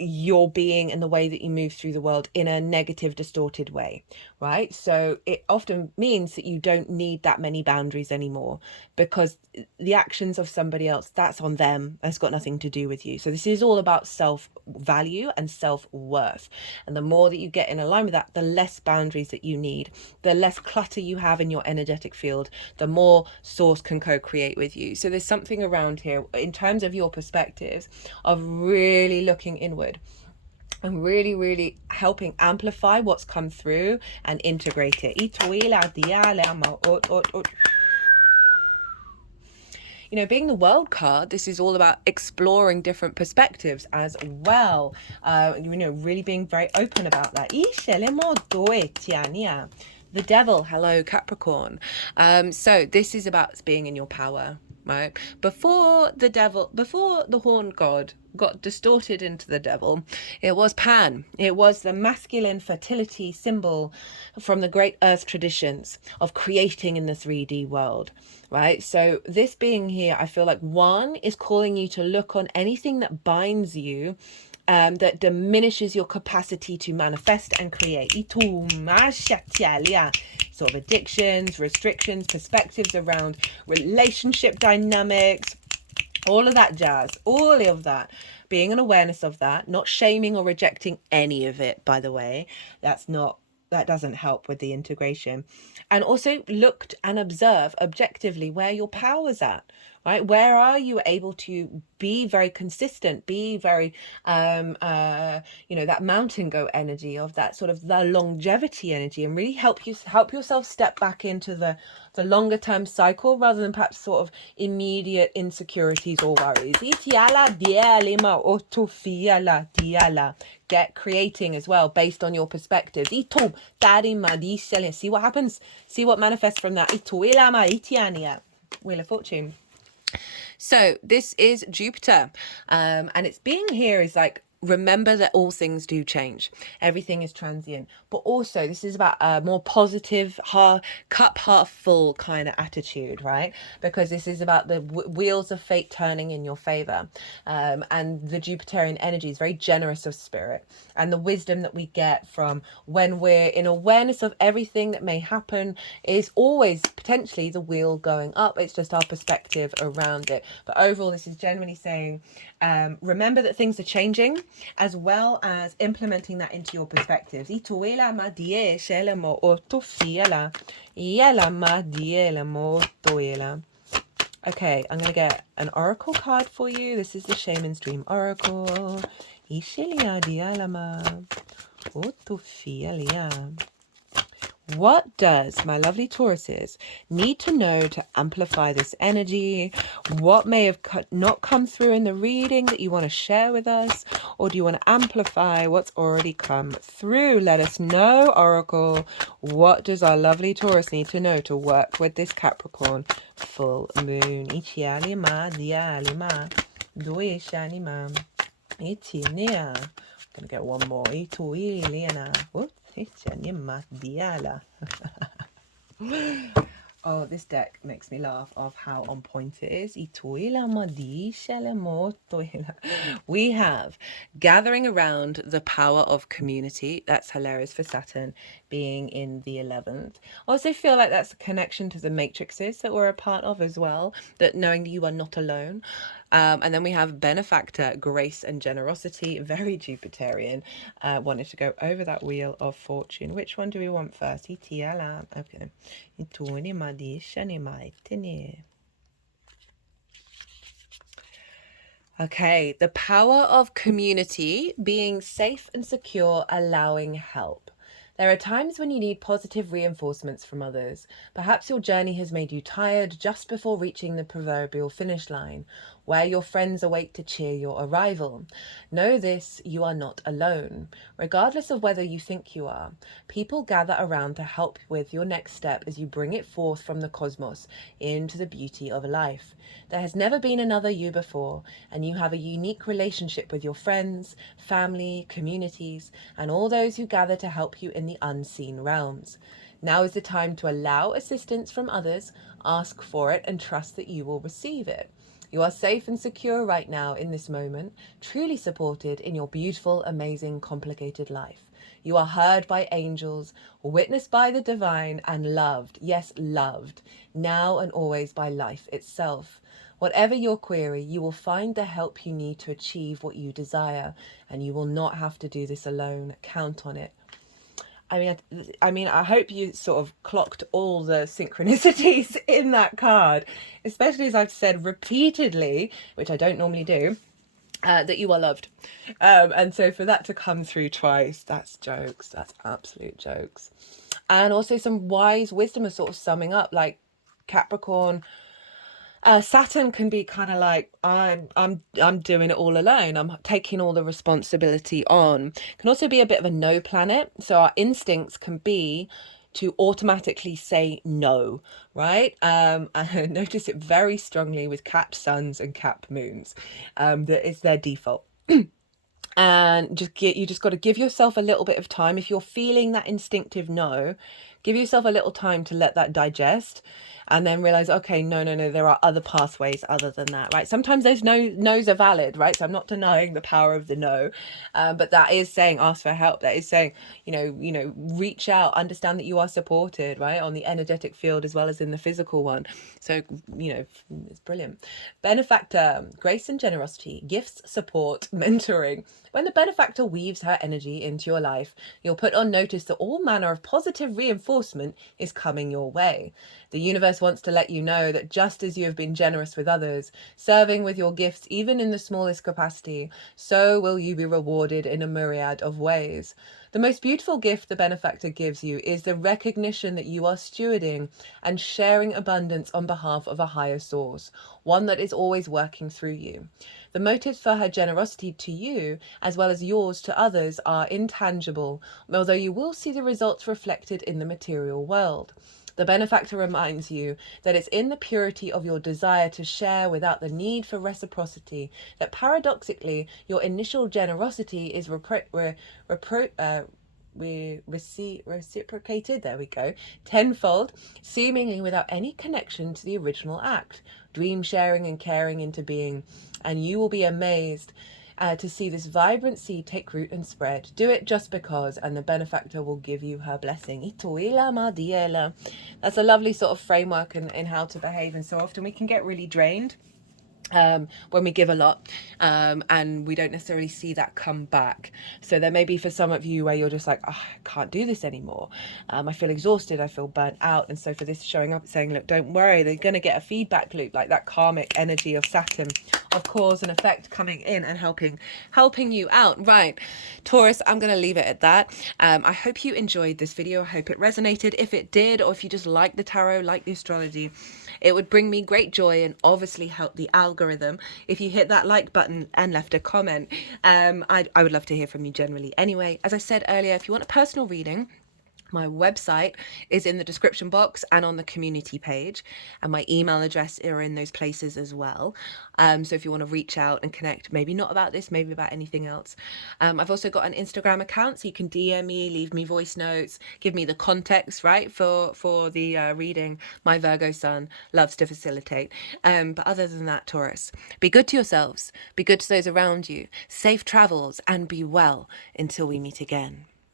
your being and the way that you move through the world in a negative, distorted way, right? So it often means that you don't need that many boundaries anymore, because the actions of somebody else, that's on them. That's got nothing to do with you. So this is all about self-value and self-worth. And the more that you get in alignment with that, the less boundaries that you need, the less clutter you have in your energetic field, the more source can co-create with you. So there's something around here in terms of your perspectives of really looking inward and really, really helping amplify what's come through and integrate it. You know, being the world card, this is all about exploring different perspectives as well. You know, really being very open about that. The devil, hello Capricorn. So this is about being in your power, right? Before the devil, before the horned god got distorted into the devil. It was Pan. It was the masculine fertility symbol from the great earth traditions of creating in the 3D world, right? So this being here, I feel like one is calling you to look on anything that binds you, that diminishes your capacity to manifest and create. Sort of addictions, restrictions, perspectives around relationship dynamics, all of that jazz, all of that, being an awareness of that, not shaming or rejecting any of it, by the way. That doesn't help with the integration. And also looked and observe objectively where your power's at, right? Where are you able to be very consistent, be very, that mountain goat energy of that sort of the longevity energy, and really help yourself step back into the longer term cycle rather than perhaps sort of immediate insecurities or worries. Get creating as well based on your perspectives. See what happens. See what manifests from that. Wheel of Fortune. So this is Jupiter, and it's being here is like, remember that all things do change. Everything is transient. But also this is about a more positive, cup half full kind of attitude, right? Because this is about the wheels of fate turning in your favor. And the Jupiterian energy is very generous of spirit. And the wisdom that we get from when we're in awareness of everything that may happen is always potentially the wheel going up. It's just our perspective around it. But overall, this is generally saying, remember that things are changing, as well as implementing that into your perspectives. Okay, I'm going to get an oracle card for you. This is the Shaman's Dream Oracle. What does my lovely Tauruses need to know to amplify this energy? What may have not come through in the reading that you want to share with us? Or do you want to amplify what's already come through? Let us know, Oracle. What does our lovely Taurus need to know to work with this Capricorn full moon? I'm going to get one more. Oh, this deck makes me laugh of how on point it is. We have gathering around the power of community. That's hilarious for Saturn being in the 11th. I also feel like that's a connection to the matrices that we're a part of as well, that knowing that you are not alone. And then we have benefactor, grace and generosity, very Jupiterian. Wanted to go over that wheel of fortune. Which one do we want first? Okay. Okay, the power of community, being safe and secure, allowing help. There are times when you need positive reinforcements from others. Perhaps your journey has made you tired just before reaching the proverbial finish line, where your friends await to cheer your arrival. Know this, you are not alone. Regardless of whether you think you are, people gather around to help with your next step as you bring it forth from the cosmos into the beauty of life. There has never been another you before, and you have a unique relationship with your friends, family, communities, and all those who gather to help you in the unseen realms. Now is the time to allow assistance from others, ask for it, and trust that you will receive it. You are safe and secure right now in this moment, truly supported in your beautiful, amazing, complicated life. You are heard by angels, witnessed by the divine, and loved, yes, loved, now and always by life itself. Whatever your query, you will find the help you need to achieve what you desire, and you will not have to do this alone. Count on it. I mean, I hope you sort of clocked all the synchronicities in that card, especially as I've said repeatedly, which I don't normally do, that you are loved. And so for that to come through twice, that's jokes. That's absolute jokes. And also some wise wisdom is sort of summing up, like Capricorn. Saturn can be kind of like, I'm doing it all alone. I'm taking all the responsibility on. Can also be a bit of a no planet. So our instincts can be to automatically say no, right? I notice it very strongly with Cap Suns and Cap Moons, that it's their default. And you just got to give yourself a little bit of time. If you're feeling that instinctive no, give yourself a little time to let that digest, and then realize, okay, no, there are other pathways other than that, right? Sometimes those no's are valid, right? So I'm not denying the power of the no, but that is saying ask for help. That is saying, reach out, understand that you are supported, right, on the energetic field as well as in the physical one. So it's brilliant. Benefactor, grace and generosity, gifts, support, mentoring. When the benefactor weaves her energy into your life, you'll put on notice that all manner of positive reinforcement is coming your way. The universe wants to let you know that just as you have been generous with others, serving with your gifts even in the smallest capacity, so will you be rewarded in a myriad of ways. The most beautiful gift the benefactor gives you is the recognition that you are stewarding and sharing abundance on behalf of a higher source, one that is always working through you. The motives for her generosity to you, as well as yours to others, are intangible, although you will see the results reflected in the material world. The benefactor reminds you that it's in the purity of your desire to share without the need for reciprocity that paradoxically your initial generosity is reciprocated, there we go, tenfold, seemingly without any connection to the original act. Dream sharing and caring into being, and you will be amazed to see this vibrancy take root and spread. Do it just because, and the benefactor will give you her blessing. Itoila madiela. That's a lovely sort of framework in how to behave, and so often we can get really drained when we give a lot, and we don't necessarily see that come back. So there may be for some of you where you're just like, oh, I can't do this anymore. I feel exhausted, I feel burnt out. And so for this showing up, saying, look, don't worry, they're going to get a feedback loop, like that karmic energy of Saturn, of cause and effect coming in and helping you out. Right, Taurus, I'm going to leave it at that. I hope you enjoyed this video. I hope it resonated. If it did, or if you just like the tarot, like the astrology, it would bring me great joy and obviously help the algorithm if you hit that like button and left a comment. I would love to hear from you generally. Anyway, as I said earlier, if you want a personal reading, my website is in the description box and on the community page, and my email address are in those places as well. So if you want to reach out and connect, maybe not about this, maybe about anything else. I've also got an Instagram account, so you can DM me, leave me voice notes, give me the context, right, for the reading. My Virgo Sun loves to facilitate. But other than that, Taurus, be good to yourselves, be good to those around you, safe travels, and be well until we meet again.